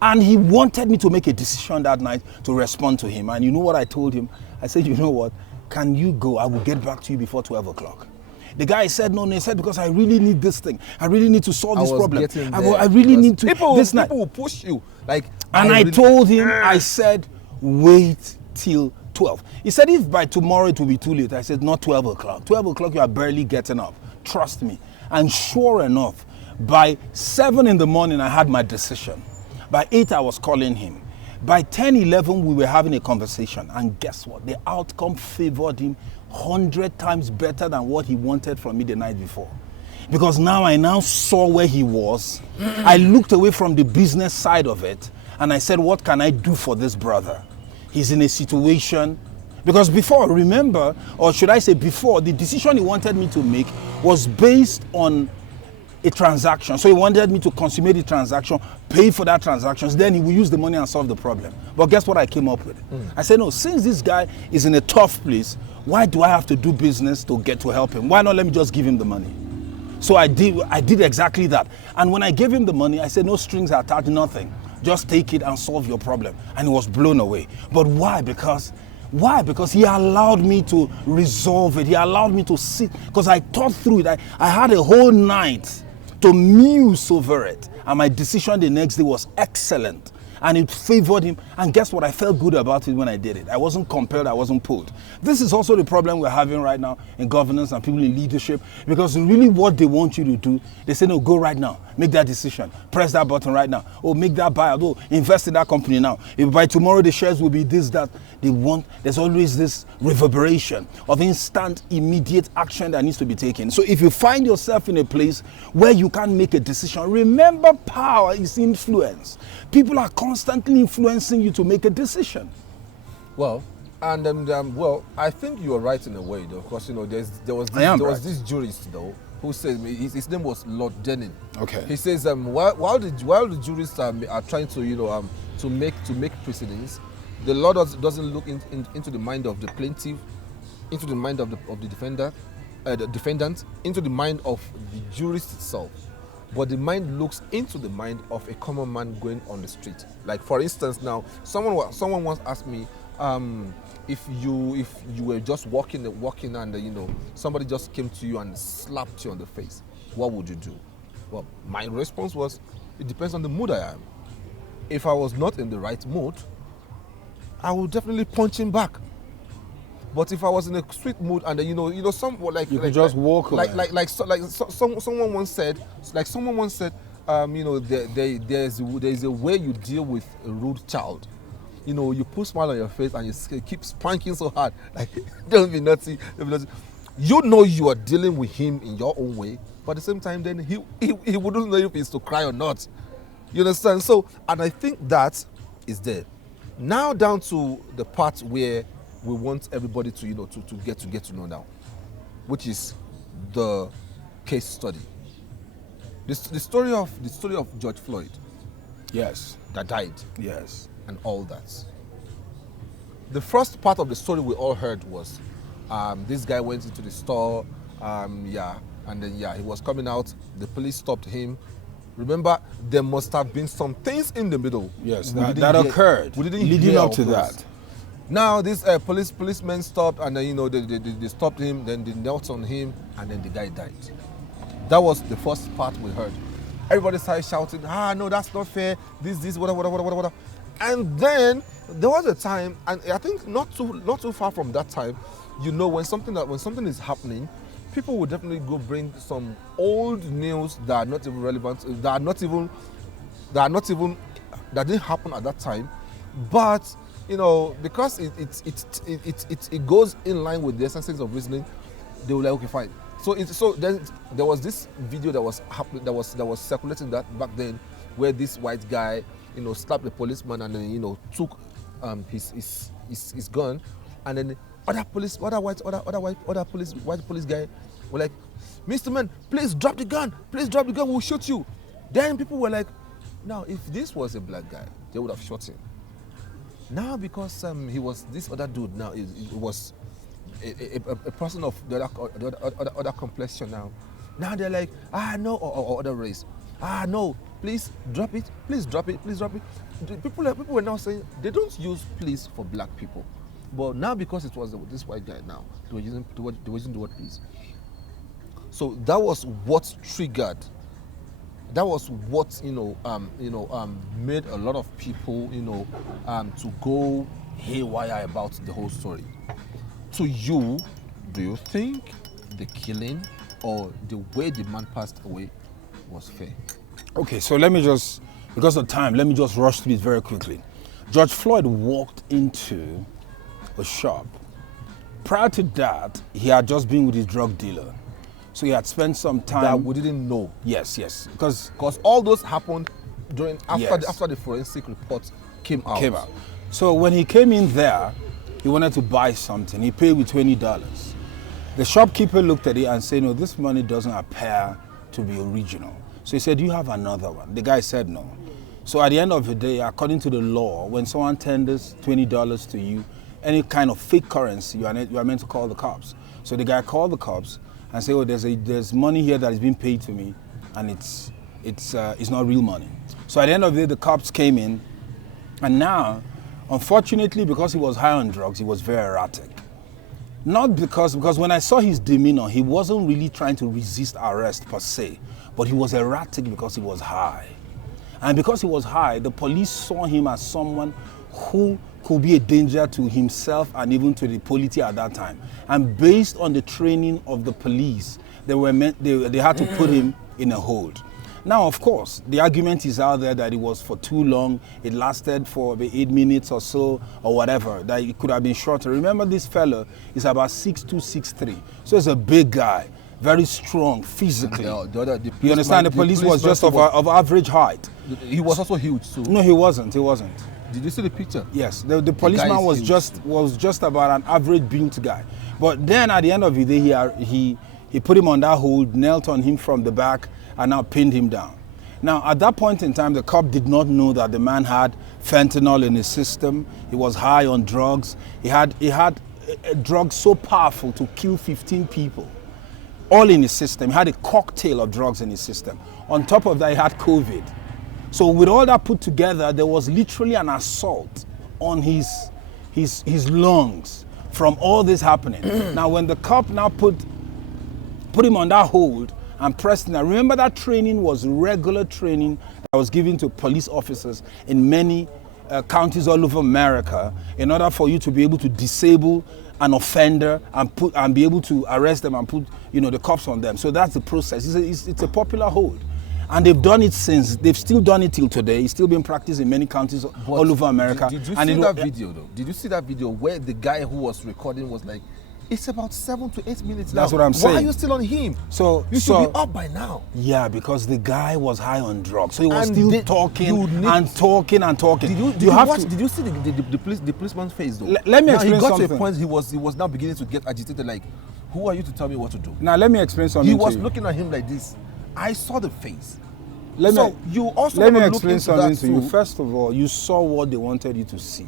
And he wanted me to make a decision that night to respond to him. And you know what I told him? I said, you know what? Can you go? I will get back to you before 12 o'clock. The guy said, no, he said, because I really need this thing. I really need to solve this problem. I really need to. People will push you. I told him, I said, wait till 12. He said, if by tomorrow it will be too late. I said, not 12 o'clock. 12 o'clock, you are barely getting up. Trust me. And sure enough, by 7 in the morning, I had my decision. By 8, I was calling him. By 10, 11, we were having a conversation. And guess what? The outcome favored him 100 times better than what he wanted from me the night before. Because now I saw where he was. I looked away from the business side of it. And I said, what can I do for this brother? He's in a situation. Because before, remember, or should I say before, the decision he wanted me to make was based on a transaction. So he wanted me to consummate the transaction, pay for that transaction, then he will use the money and solve the problem. But guess what I came up with? I said, no, since this guy is in a tough place, why do I have to do business to help him? Why not let me just give him the money? So I did exactly that. And when I gave him the money, I said, no strings attached, nothing. Just take it and solve your problem. And he was blown away. But why? Because he allowed me to resolve it. He allowed me to sit, because I thought through it. I had a whole night to muse over it. And my decision the next day was excellent. And it favored him. And guess what? I felt good about it when I did it. I wasn't compelled. I wasn't pulled. This is also the problem we're having right now in governance and people in leadership. Because really what they want you to do, they say, no, go right now. Make that decision. Press that button right now. Oh, make that buyout. Oh, invest in that company now. If by tomorrow the shares will be this, that. There's always this reverberation of instant, immediate action that needs to be taken. So if you find yourself in a place where you can't make a decision, remember power is influence. People are constantly influencing you to make a decision. Well, And well, I think you are right in a way, though, because there was this jurist though who said his name was Lord Denning. Okay. He says while the jurists are trying to to make precedents, the law doesn't look into the mind of the plaintiff, into the mind of the defendant, into the mind of the jurist itself. But the mind looks into the mind of a common man going on the street. Like, for instance, now someone once asked me, if you were just walking and somebody just came to you and slapped you on the face, what would you do? Well, my response was, it depends on the mood I am. If I was not in the right mood, I would definitely punch him back. But if I was in a street mood and someone once said, there's a way you deal with a rude child. You put a smile on your face and you keep spanking so hard, like, don't be naughty. You are dealing with him in your own way, but at the same time, then he wouldn't know if he's to cry or not. You understand? So, and I think that is there. Now down to the part where we want everybody to to get to know now, which is the case study. The story of George Floyd. Yes. That died. Yes. And all that. The first part of the story we all heard was this guy went into the store, and then he was coming out, the police stopped him. Remember, there must have been some things in the middle. Yes, that occurred. We didn't leading hear up to those. that. Now this policemen stopped, and then they stopped him, then they knelt on him, and then the guy died. That was the first part we heard. Everybody started shouting, no, that's not fair, this, whatever. And then there was a time, and I think not too far from that time, when something is happening, people will definitely go bring some old news that are not even relevant, that didn't happen at that time, but because it goes in line with the essence of reasoning, they were like, okay, fine. So then there was this video that was happening, that was circulating that back then, where this white guy slapped the policeman and then took his gun, and then white police guy were like, Mr. Man, please drop the gun, we'll shoot you. Then people were like, now if this was a black guy, they would have shot him. Now because he was this other dude, now it was a person of the other complexion now. Now they're like, no, or other race. No, please drop it. People were now saying they don't use please for black people. But now because it was this white guy now, they were using the word please. So that was what triggered. That was what made a lot of people to go haywire about the whole story. To you, do you think the killing or the way the man passed away was fair? Okay, so let me just, because of time, let me just rush through it very quickly. George Floyd walked into a shop. Prior to that, he had just been with his drug dealer. So he had spent some time. That we didn't know. Yes. Because all those happened after the forensic report came out. So when he came in there, he wanted to buy something. He paid with $20. The shopkeeper looked at it and said, no, this money doesn't appear to be original. So he said, do you have another one? The guy said no. So at the end of the day, according to the law, when someone tenders $20 to you, any kind of fake currency, you are meant to call the cops. So the guy called the cops and said, oh, there's money here that is being paid to me, and it's not real money. So at the end of the day, the cops came in, and now, unfortunately, because he was high on drugs, he was very erratic. Not because when I saw his demeanor, he wasn't really trying to resist arrest per se, but he was erratic because he was high. And because he was high, the police saw him as someone who could be a danger to himself and even to the polity at that time. And based on the training of the police, they had to put him in a hold. Now, of course, the argument is out there that it was for too long. It lasted for maybe 8 minutes or so, or whatever, that it could have been shorter. Remember, this fellow is about 6'2", 6'3". So he's a big guy, very strong physically. You understand? The police was just of average height. He was also huge, too. No, he wasn't. Did you see the picture? Yes, the policeman was just about an average built guy. But then at the end of the day, he put him on that hold, knelt on him from the back, and now pinned him down. Now, at that point in time, the cop did not know that the man had fentanyl in his system. He was high on drugs. He had a drug so powerful to kill 15 people, all in his system. He had a cocktail of drugs in his system. On top of that, he had COVID. So with all that put together, there was literally an assault on his lungs from all this happening. Now, when the cop now put him on that hold and pressed him, remember that training was regular training that was given to police officers in many counties all over America in order for you to be able to disable an offender and be able to arrest them and put the cuffs on them. So that's the process. It's a popular hold. And they've done it since. They've still done it till today. It's still being practiced in many countries all over America. Did you see that video though? Did you see that video where the guy who was recording was like, it's about 7 to 8 minutes now. That's what I'm saying. Why are you still on him? So you should be up by now. Yeah, because the guy was high on drugs. So he was still talking and talking and talking. Did you see the policeman's face though? Let me explain something. He got to a point he was now beginning to get agitated, like, who are you to tell me what to do? Now let me explain something. He was looking at him like this. I saw the face. Let me explain something to you. First of all, you saw what they wanted you to see.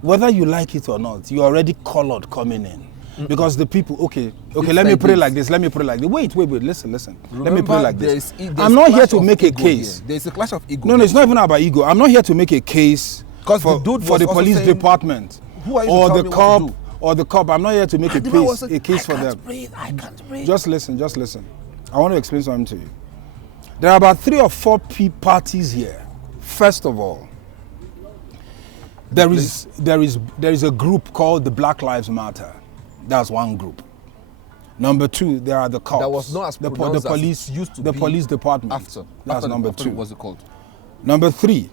Whether you like it or not, you're already colored coming in. Because the people, okay, let me put it like this. Wait, listen. Let me put it like this. I'm not here to make a case. There's a clash of ego. No, it's not even about ego. I'm not here to make a case for the police department or the cop. I'm not here to make a case for them. I can't breathe. Just listen. I want to explain something to you. There are about 3 or 4 parties here. First of all, there is a group called the Black Lives Matter. That's one group. Number 2, there are the cops. That was not as the police used to the be police department. That's number 2. What's it called? Number 3,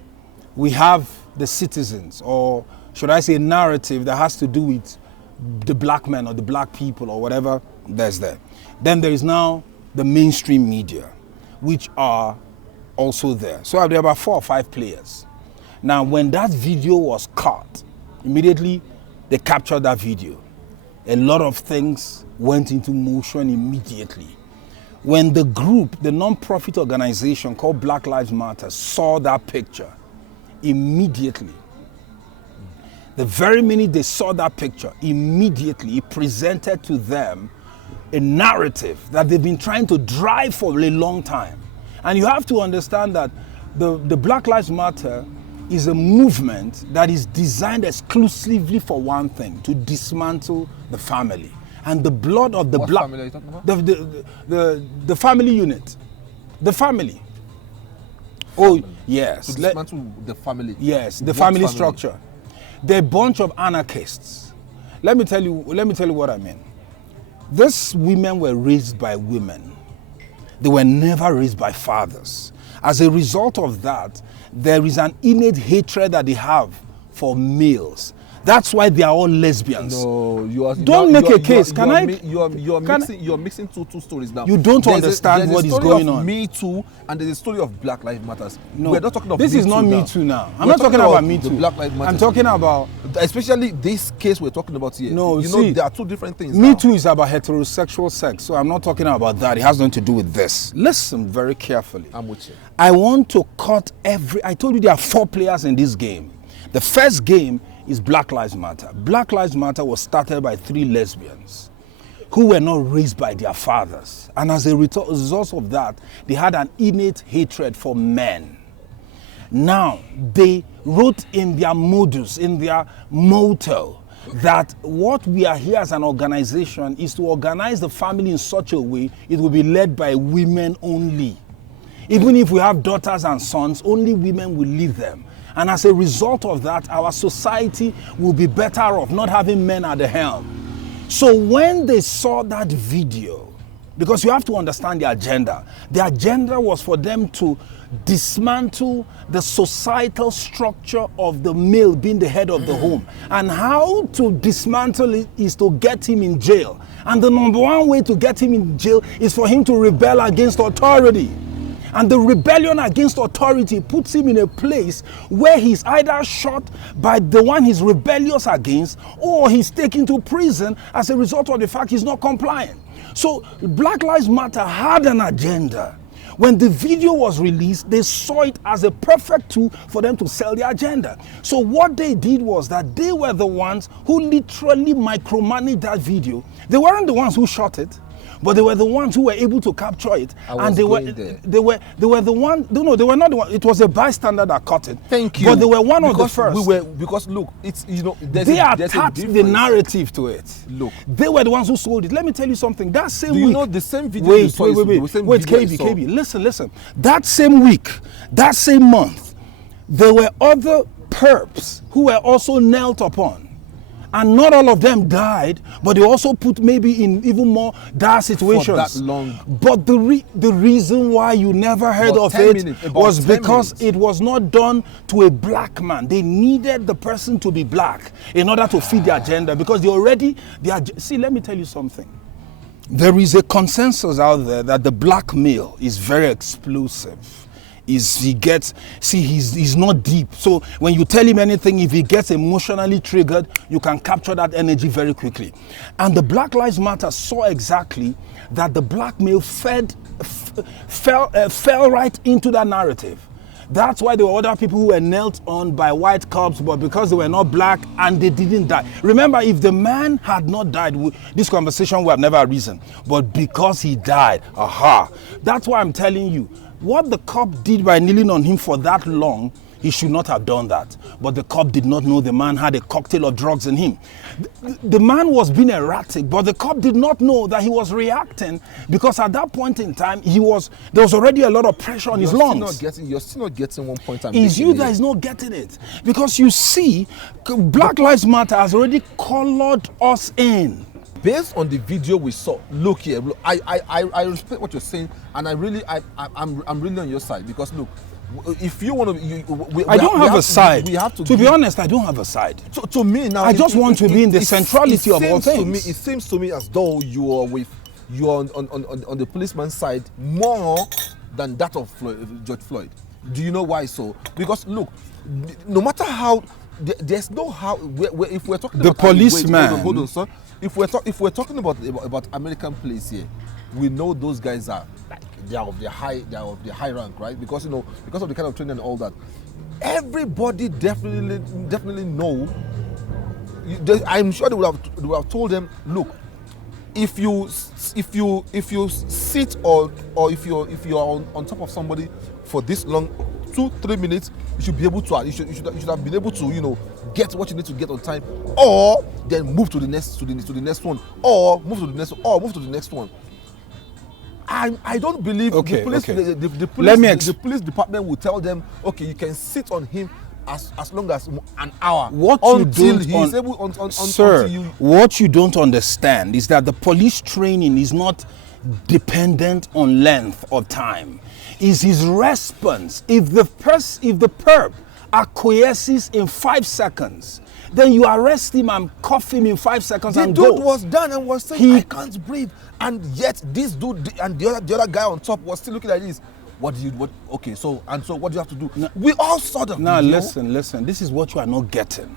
we have the citizens, or should I say narrative that has to do with the black men or the black people or whatever there's there. Then there is now the mainstream media, which are also there. So there are about 4 or 5 players. Now, when that video was caught, immediately they captured that video. A lot of things went into motion immediately. When the group, the non-profit organization called Black Lives Matter, saw that picture, immediately, the very minute they saw that picture, immediately it presented to them a narrative that they've been trying to drive for a long time. And you have to understand that the Black Lives Matter is a movement that is designed exclusively for one thing: to dismantle the family. And the blood of the black family are you talking about? The family unit. The family. Oh yes. To dismantle the family. Yes, the family structure. They're a bunch of anarchists. Let me tell you what I mean. These women were raised by women. They were never raised by fathers. As a result of that, there is an innate hatred that they have for males. That's why they are all lesbians. No, don't make a case. You're mixing two stories now. You don't understand what is going on. Me Too, and there's a story of Black Lives Matter. No, we're not talking about this is not Me Too now. I'm not talking about Me Too. Black Lives Matter. I'm talking about, especially this case we're talking about here. No, you know there are 2 different things. Me Too is about heterosexual sex, so I'm not talking about that. It has nothing to do with this. Listen very carefully. I'm with you. I want to cut I told you there are 4 players in this game. The first game is Black Lives Matter. Black Lives Matter was started by 3 lesbians who were not raised by their fathers. And as a result of that, they had an innate hatred for men. Now, they wrote in their modus, in their motto, that what we are here as an organization is to organize the family in such a way it will be led by women only. Even if we have daughters and sons, only women will lead them. And as a result of that, our society will be better off not having men at the helm. So when they saw that video, because you have to understand the agenda was for them to dismantle the societal structure of the male being the head of the home. And how to dismantle it is to get him in jail. And the number 1 way to get him in jail is for him to rebel against authority. And the rebellion against authority puts him in a place where he's either shot by the one he's rebellious against, or he's taken to prison as a result of the fact he's not compliant. So Black Lives Matter had an agenda. When the video was released, they saw it as a perfect tool for them to sell their agenda. So what they did was that they were the ones who literally micromanaged that video. They weren't the ones who shot it, but they were the ones who were able to capture it. And they were the one. No, they were not the one. It was a bystander that caught it. Thank you. But they were one of the first. Because look, it's, you know, they attached the narrative to it. Look, they were the ones who sold it. Let me tell you something. That same week. Do you know the same video? Wait, KB. Listen. That same week, that same month, there were other perps who were also knelt upon. And not all of them died, but they also put maybe in even more dire situations. For that long. But the reason why you never heard of it was because it was not done to a black man. They needed the person to be black in order to feed the agenda, because see, let me tell you something. There is a consensus out there that the black male is very explosive. He's not deep. So when you tell him anything, if he gets emotionally triggered, you can capture that energy very quickly. And the Black Lives Matter saw exactly that the black male fell right into that narrative. That's why there were other people who were knelt on by white cops, but because they were not black and they didn't die. Remember, if the man had not died, this conversation would have never arisen. But because he died, that's why I'm telling you, what the cop did by kneeling on him for that long, he should not have done that. But the cop did not know the man had a cocktail of drugs in him. The man was being erratic, but the cop did not know that he was reacting, because at that point in time, there was already a lot of pressure on his lungs. You're still not getting one point. It's you that is not getting it. Because you see, Black Lives Matter has already colored us in. Based on the video we saw, look here. Look, I respect what you're saying, and I'm really on your side, because look, if you want to, I don't have a side. We have to be honest, I don't have a side. To me now, I just want to be in the centrality of all things. It seems to me as though you're on the policeman's side more than that of George Floyd. Do you know why so? Because look, no matter how, there's no how. If we're talking the about policeman, hold on, sir. If we're talking about American police here, we know those guys are like they are of the high rank, right? Because because of the kind of training and all that. Everybody definitely know. I'm sure they would have told them, look, if you sit or if you're on top of somebody for this long, 2-3 minutes, you should be able to. You should have been able to get what you need to get on time, or then move to the next one, or move to the next one, or move to the next one. I don't believe the police department will tell them, okay, you can sit on him as long as an hour. What you don't understand is that the police training is not dependent on length of time. Is his response. If the perp acquiesces in 5 seconds, then you arrest him and cuff him in 5 seconds and go. The dude was done and was saying, I can't breathe. And yet this dude and the other guy on top was still looking like this. So what do you have to do? Now, we all saw the video. Listen. This is what you are not getting.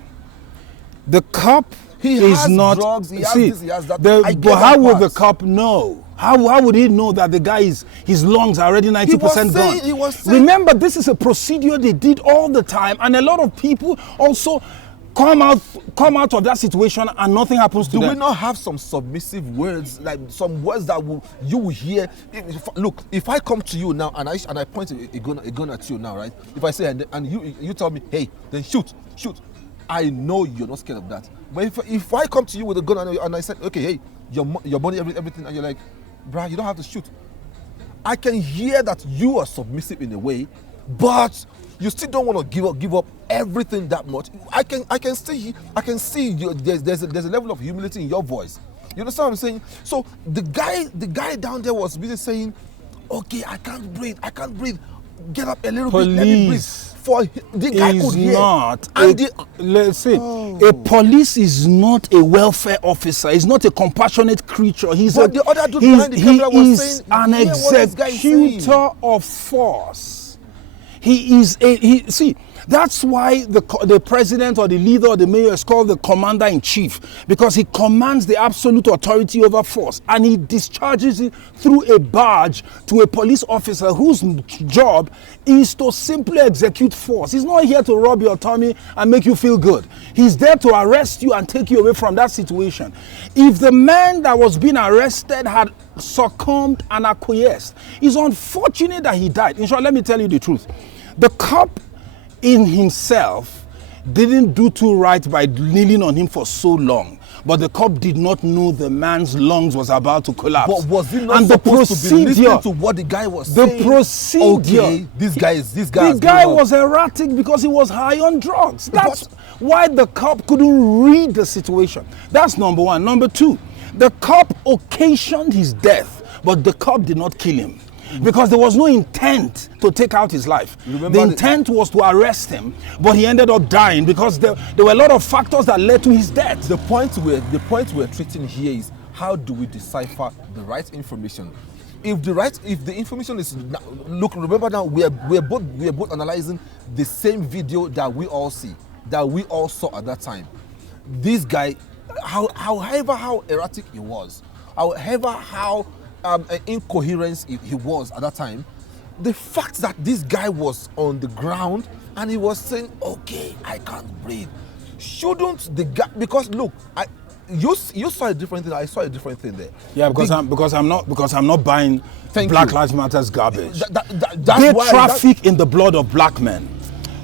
The cop he is has not drugs, he has this, he has that. But how would the cop know? How would he know that the guy his lungs are already 90% gone? He was saying, remember, this is a procedure they did all the time, and a lot of people also come out of that situation and nothing happens to them. Do we not have some submissive words, like some words that you will hear? Look, if I come to you now and I point a gun at you now, right? If I say and you tell me, hey, then shoot, I know you're not scared of that. But if I come to you with a gun and I said, okay, hey, your money, everything, and you're like, bruh, you don't have to shoot. I can hear that you are submissive in a way, but you still don't want to give up everything that much. I can see there's a level of humility in your voice. You understand what I'm saying? So the guy down there was busy saying, okay, I can't breathe. Get up a little bit, let me breathe. for the guy could hear. Not. Let's say Oh. a police is not a welfare officer. He's not a compassionate creature. But the other dude behind the camera was saying, an hear what this guy is saying. executor of force. He is a see. That's why the president or the leader or the mayor is called the commander-in-chief, because he commands the absolute authority over force, and he discharges it through a badge to a police officer whose job is to simply execute force. He's not here to rob your tummy and make you feel good. He's there to arrest you and take you away from that situation. If the man that was being arrested had succumbed and acquiesced, it's unfortunate that he died. In short, let me tell you the truth. The cop in himself didn't do too right by kneeling on him for so long, but the cop did not know the man's lungs was about to collapse. But was he not supposed to be listening to what the guy was saying? The procedure. Okay, this guy the guy was erratic because he was high on drugs. That's why the cop couldn't read the situation. That's number one. Number two, the cop occasioned his death, but the cop did not kill him, because there was no intent to take out his life. The intent was to arrest him, but he ended up dying because there were a lot of factors that led to his death. The point we're treating here is, how do we decipher the right information? If the information is, look, remember now, we are both analyzing the same video that we all see, that we all saw at that time. This guy, however how erratic he was, however how incoherence he was at that time, the fact that this guy was on the ground and he was saying, okay, I can't breathe, shouldn't the guy, because look, you saw a different thing, I saw a different thing there. Yeah, because I'm not buying Black Lives Matter's garbage. They traffic in the blood of black men.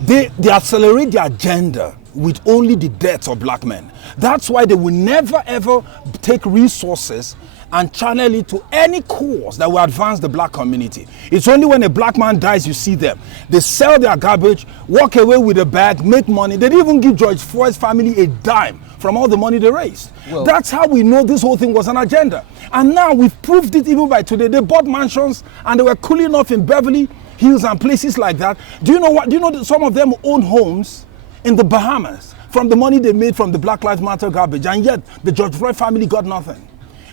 They accelerate the agenda with only the deaths of black men. That's why they will never ever take resources and channel it to any cause that will advance the black community. It's only when a black man dies you see them. They sell their garbage, walk away with a bag, make money. They didn't even give George Floyd's family a dime from all the money they raised. Well, that's how we know this whole thing was an agenda. And now we've proved it even by today. They bought mansions and they were cooling off in Beverly Hills and places like that. Do you know what? Do you know that some of them own homes in the Bahamas from the money they made from the Black Lives Matter garbage, and yet the George Floyd family got nothing?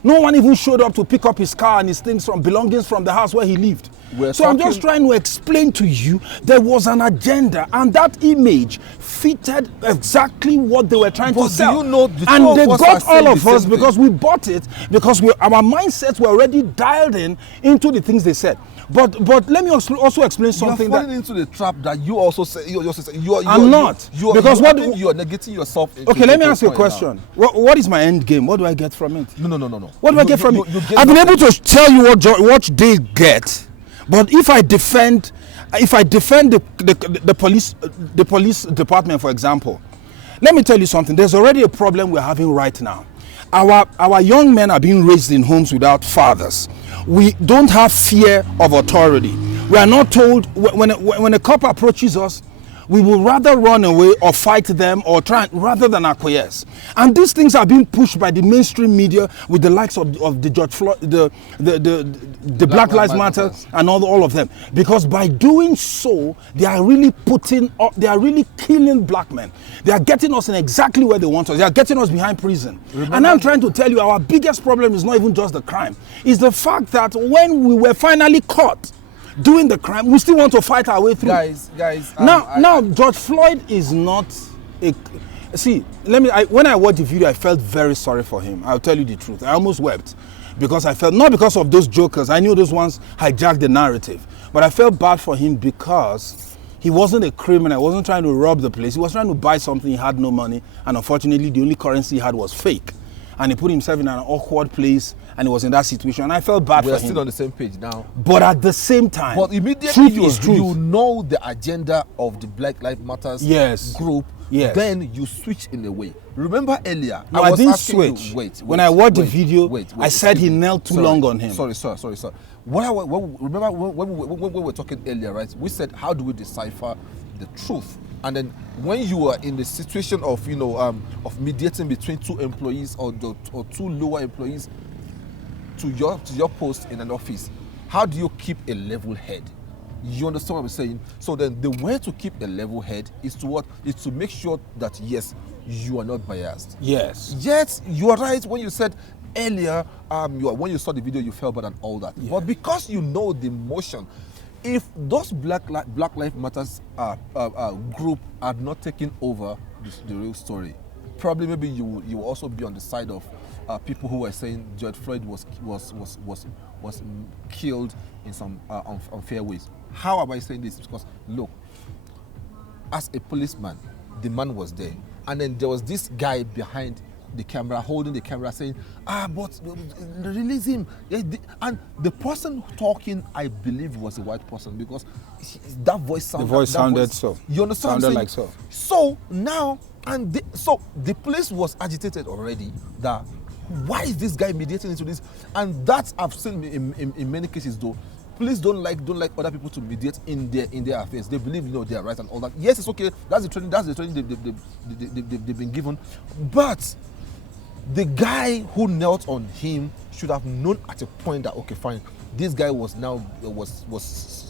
No one even showed up to pick up his car and his belongings from the house where he lived. I'm just trying to explain to you, there was an agenda, and that image fitted exactly what they were trying to sell. Do you know, and they got all of us because we bought it, because our mindsets were already dialed into the things they said. But let me also explain something. You're falling into the trap that you also say. I'm not. You are negating yourself. Okay, let me ask you a question. What is my end game? What do I get from it? No. What do I get from it? I've been able to tell you what they get, but if I defend the police department, for example, let me tell you something. There's already a problem we're having right now. Our young men are being raised in homes without fathers. We don't have fear of authority. We are not told, when a cop approaches us, we will rather run away or fight them or try rather than acquiesce. And these things are being pushed by the mainstream media with the likes of the George Floyd, the Black Lives Matter and all of them. Because by doing so, they are really killing black men. They are getting us in exactly where they want us. They are getting us behind prison. And I'm trying to tell you, our biggest problem is not even just the crime. It's the fact that when we were finally caught doing the crime, we still want to fight our way through. Guys. Now, George Floyd is not a. See, when I watched the video, I felt very sorry for him. I'll tell you the truth. I almost wept because I felt, not because of those jokers. I knew those ones hijacked the narrative, but I felt bad for him because he wasn't a criminal. He wasn't trying to rob the place. He was trying to buy something. He had no money, and unfortunately, the only currency he had was fake. And he put himself in an awkward place, and he was in that situation. And I felt bad for him. We're still on the same page now. But at the same time, but immediately you know the agenda of the Black Lives Matter group. Yes. Then you switch in a way. Remember earlier, no, I didn't switch. When I watched the video, I said he knelt too long on him. Sorry. Remember when we were talking earlier, right? We said, how do we decipher the truth? And then when you are in the situation of of mediating between two employees or two lower employees to your post in an office, how do you keep a level head? You understand what I'm saying? So then the way to keep a level head is to what? Is to make sure that yes, you are not biased. Yes. Yes, you are right when you said earlier, when you saw the video, you felt bad and all that. Yeah. But because you know the motion, if those Black Lives Matters group are not taking over the real story, probably maybe you will also be on the side of people who were saying George Floyd was killed in some unfair ways. How am I saying this? Because look, as a policeman, the man was there, and then there was this guy behind the camera, holding the camera, saying, but release him. And the person talking, I believe, was a white person, because that voice sounded. The voice sounded so. You understand? Sounded like so. So now, so the police was agitated already. That why is this guy mediating into this? And that I've seen in many cases though. Police don't like other people to mediate in their affairs. They believe they are right and all that. Yes, it's okay. That's the training they've been given. But the guy who knelt on him should have known at a point that okay, fine, this guy was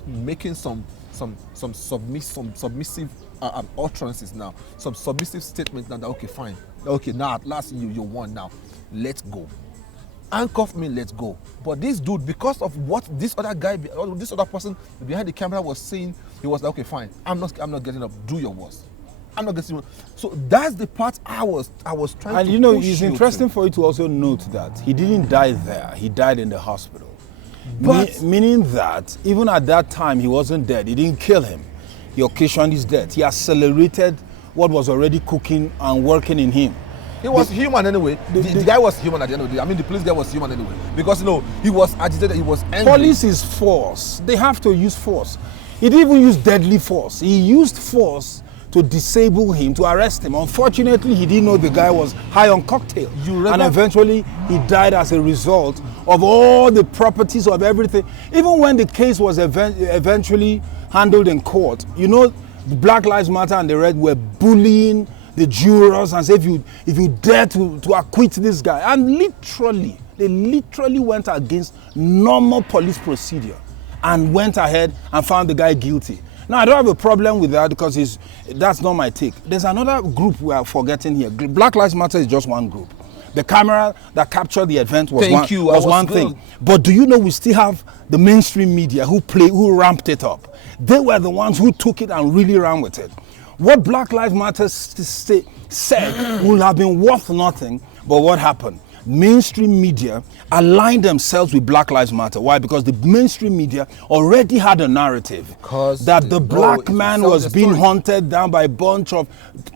making some submissive utterances now, some submissive statements now that okay, fine, okay, now at last you won, now let's go. Handcuff me, let's go. But this dude, because of what this other guy, or this other person behind the camera was saying, he was like, okay, fine, I'm not getting up. Do your worst. I'm not getting up. So that's the part I was trying and to. And it's interesting for you to also note that he didn't die there. He died in the hospital. But meaning that even at that time he wasn't dead. He didn't kill him. He occasioned his death. He accelerated what was already cooking and working in him. He was human anyway. The guy was human at the end of the day. I mean, the police guy was human anyway. Because, he was agitated, he was angry. Police is force. They have to use force. He didn't even use deadly force. He used force to disable him, to arrest him. Unfortunately, he didn't know the guy was high on cocktail. And eventually, he died as a result of all the properties of everything. Even when the case was eventually handled in court, the Black Lives Matter and the Red were bullying the jurors and say, if you dare to acquit this guy. And they literally went against normal police procedure and went ahead and found the guy guilty. Now, I don't have a problem with that because that's not my take. There's another group we are forgetting here. Black Lives Matter is just one group. The camera that captured the event was one thing. But do you know we still have the mainstream media who ramped it up? They were the ones who took it and really ran with it. What Black Lives Matter said would have been worth nothing, but what happened? Mainstream media aligned themselves with Black Lives Matter. Why? Because the mainstream media already had a narrative that the black man was being hunted down by a bunch of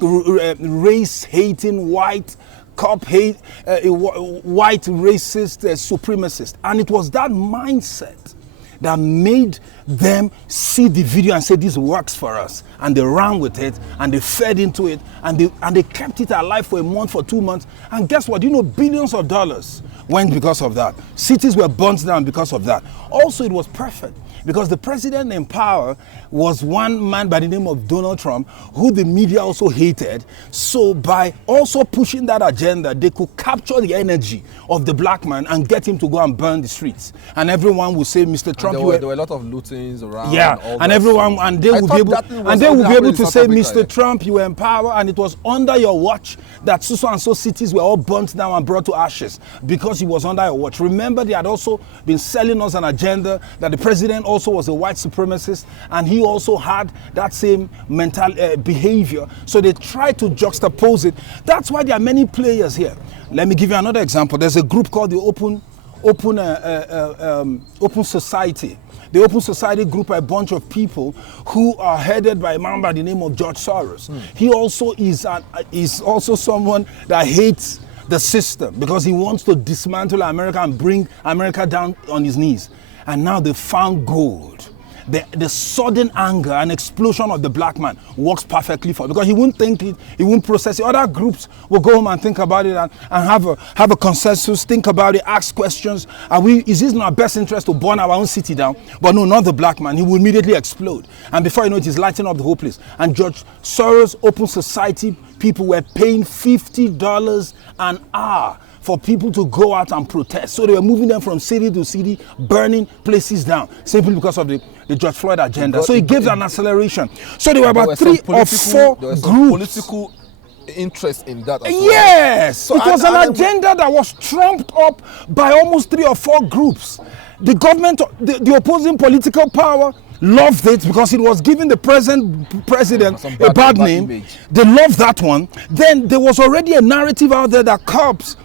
race-hating white white racist supremacists. And it was that mindset that made them see the video and say this works for us, and they ran with it and they fed into it and they kept it alive for a month, for 2 months, and guess what? Billions of dollars went because of that. Cities were burnt down because of that. Also, it was perfect because the president in power was one man by the name of Donald Trump, who the media also hated. So by also pushing that agenda, they could capture the energy of the black man and get him to go and burn the streets. And everyone would say, Mr. Trump, there were a lot of lootings around. Yeah, and everyone, and they would be able to say, Mr. Trump, you were in power, and it was under your watch that so and so cities were all burnt down and brought to ashes because he was under your watch. Remember, they had also been selling us an agenda that the president also was a white supremacist, and he also had that same mental behavior. So they tried to juxtapose it. That's why there are many players here. Let me give you another example. There's a group called the Open Society. The Open Society group are a bunch of people who are headed by a man by the name of George Soros. He also is also someone that hates the system because he wants to dismantle America and bring America down on his knees. And now they found gold. The sudden anger and explosion of the black man works perfectly for him because he won't think it, he won't process it. Other groups will go home and think about it and have a consensus, think about it, ask questions. Is this in our best interest to burn our own city down? But no, not the black man. He will immediately explode. And before you know it, he's lighting up the whole place. And George Soros Open Society people were paying $50 an hour for people to go out and protest. So they were moving them from city to city, burning places down, simply because of the George Floyd agenda. got- So it it- gave it- an acceleration. So there were There about were 3 some or political- 4 there was some groups. political interest in that as well. Yes, So it was and- an and- agenda that was trumped up by almost 3 or 4 groups. The government, the opposing political power loved it because it was giving the present president Some a bad bad name. image. They loved that one. Then there was already a narrative out there that cops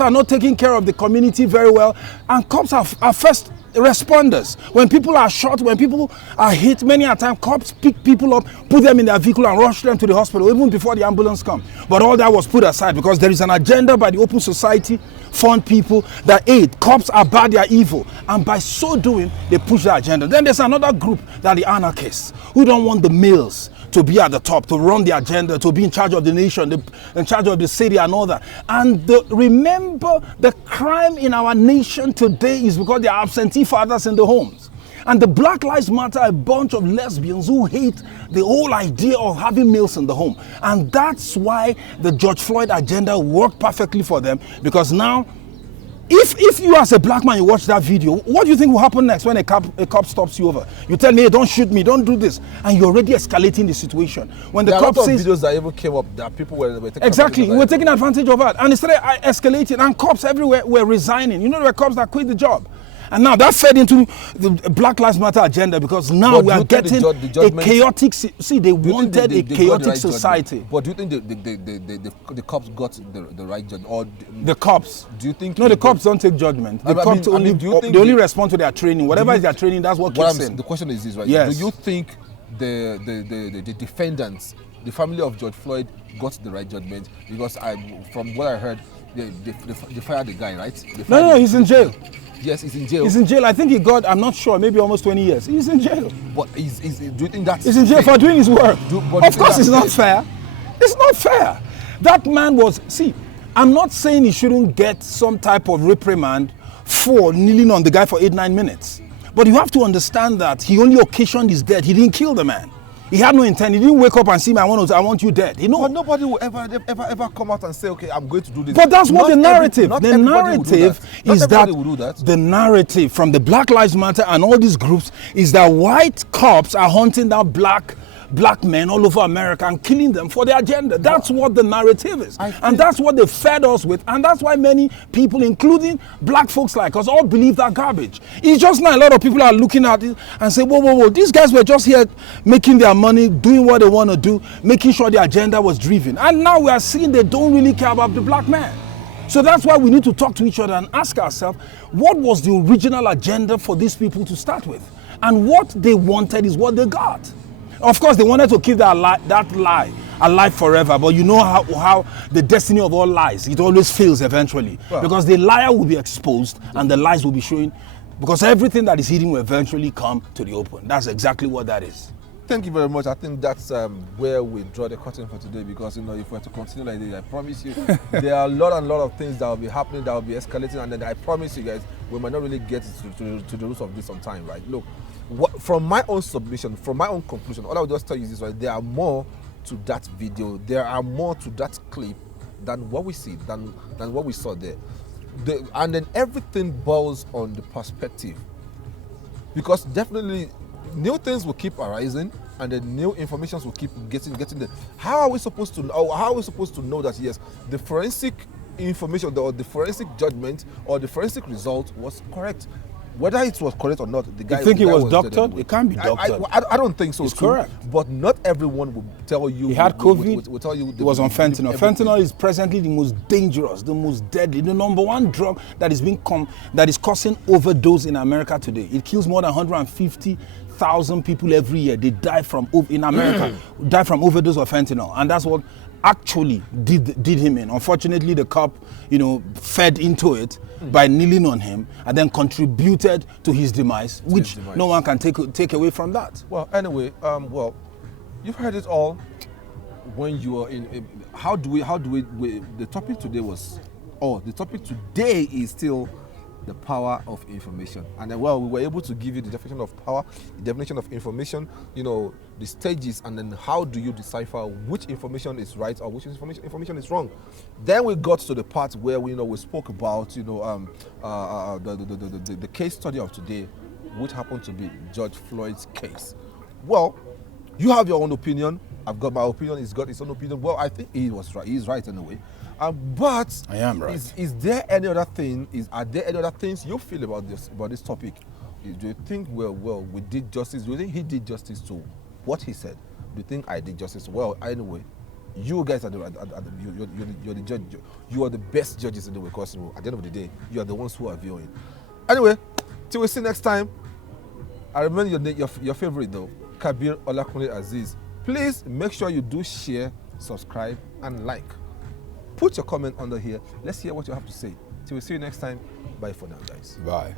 are not taking care of the community very well, and cops are first responders. When people are shot, when people are hit, many a time cops pick people up, put them in their vehicle and rush them to the hospital even before the ambulance comes. But all that was put aside because there is an agenda by the Open Society Fund people that cops are bad, they are evil, and by so doing they push the agenda. Then there's another group that the anarchists who don't want the males to be at the top, to run the agenda, to be in charge of the nation, in charge of the city and all that. And remember, the crime in our nation today is because there are absentee fathers in the homes. And the Black Lives Matter, a bunch of lesbians who hate the whole idea of having males in the home. And that's why the George Floyd agenda worked perfectly for them, because now, if you as a black man, you watch that video, what do you think will happen next when a cop stops you over? You tell me, hey, don't shoot me, don't do this. And you're already escalating the situation. When the There are a cop lot of says... videos that even came up that people were taking Exactly, advantage of we're that. taking advantage of that. And it started escalating, and cops everywhere were resigning. You know, there were cops that quit the job. And now that fed into the Black Lives Matter agenda, because now But we do are you think getting the judgment- a chaotic... See, they Do you think wanted they a got the chaotic right society. judgment? But do you think the cops got the right judgment? Or The cops. do you think... No, the cops don't take judgment. The I mean- cops I mean, only, do you think they only the- respond to their training. Whatever is their training, that's what kicks in. The question is this, right? Yes. Do you think the defendants, the family of George Floyd, got the right judgment? Because from what I heard, they fired the guy, right? No, he's in jail. Yes, he's in jail. He's in jail. I think he got, I'm not sure, maybe almost 20 years. He's in jail. But do you think that's... He's in jail for doing his work. But do you Of think course, that's it's not fair? fair. It's not fair. That man was, see, I'm not saying he shouldn't get some type of reprimand for kneeling on the guy for 8-9 minutes. But you have to understand that he only occasioned his death. He didn't kill the man. He had no intent. He didn't wake up and see me, I want you dead. But nobody will ever come out and say, okay, I'm going to do this. But that's what Not the narrative. not The everybody will do narrative that. Not is everybody that will do that. the narrative from the Black Lives Matter and all these groups is that white cops are hunting down black men all over America and killing them for their agenda. That's what the narrative is. And that's what they fed us with. And that's why many people, including black folks like us, all believe that garbage. It's just now a lot of people are looking at it and say, whoa, these guys were just here making their money, doing what they want to do, making sure the agenda was driven. And now we are seeing they don't really care about the black man. So that's why we need to talk to each other and ask ourselves, what was the original agenda for these people to start with? And what they wanted is what they got. Of course, they wanted to keep that lie alive forever, but you know how the destiny of all lies, it always fails eventually. Well, because the liar will be exposed and the lies will be showing, because everything that is hidden will eventually come to the open. That's exactly what that is. Thank you very much. I think that's where we draw the curtain for today, because if we're to continue like this, I promise you, there are a lot of things that will be happening, that will be escalating, and then I promise you guys, we might not really get to the roots of this on time, right? Look, from my own submission, from my own conclusion, all I will just tell you is this, right? There are more to that video, there are more to that clip than what we see, than what we saw there. And then everything boils on the perspective, because definitely new things will keep arising, and the new information will keep getting there. How are we supposed to know that yes, the forensic information or the forensic judgment or the forensic result was correct? Whether it was correct or not, the guy... You think the it guy was dead doctored? anyway. It can't be doctored. I don't think so. It's too, correct. But not everyone will tell you. He had COVID. Will tell you It was on fentanyl. everything. Fentanyl is presently the most dangerous, the most deadly, the number one drug that is causing overdose in America today. It kills more than 150,000 people every year. They die in America, die from overdose of fentanyl, and that's what actually did him in. Unfortunately, the cop, fed into it by kneeling on him and then contributed to his demise, which no one can take away from that. Well, anyway, you've heard it all. When you are in, how do we? The topic today is still the power of information. And then, we were able to give you the definition of power, the definition of information, the stages, and then how do you decipher which information is right or which information is wrong. Then we got to the part where we spoke about the case study of today, which happened to be George Floyd's case. Well, you have your own opinion. I've got my opinion. He's got his own opinion. Well, I think he was right. He's right in a way. But I am right. Is there any other thing? Are there any other things you feel about this topic? Do you think we did justice? Do you think he did justice to what he said? Do you think I did justice? Well, anyway, you guys are you're the judge. You are the best judges in the way, because at the end of the day, you are the ones who are viewing. Anyway, till we see next time. I remember your favorite though, Kabir Olakunle Aziz. Please make sure you do share, subscribe, and like. Put your comment under here. Let's hear what you have to say. Till we see you next time. Bye for now, guys. Bye.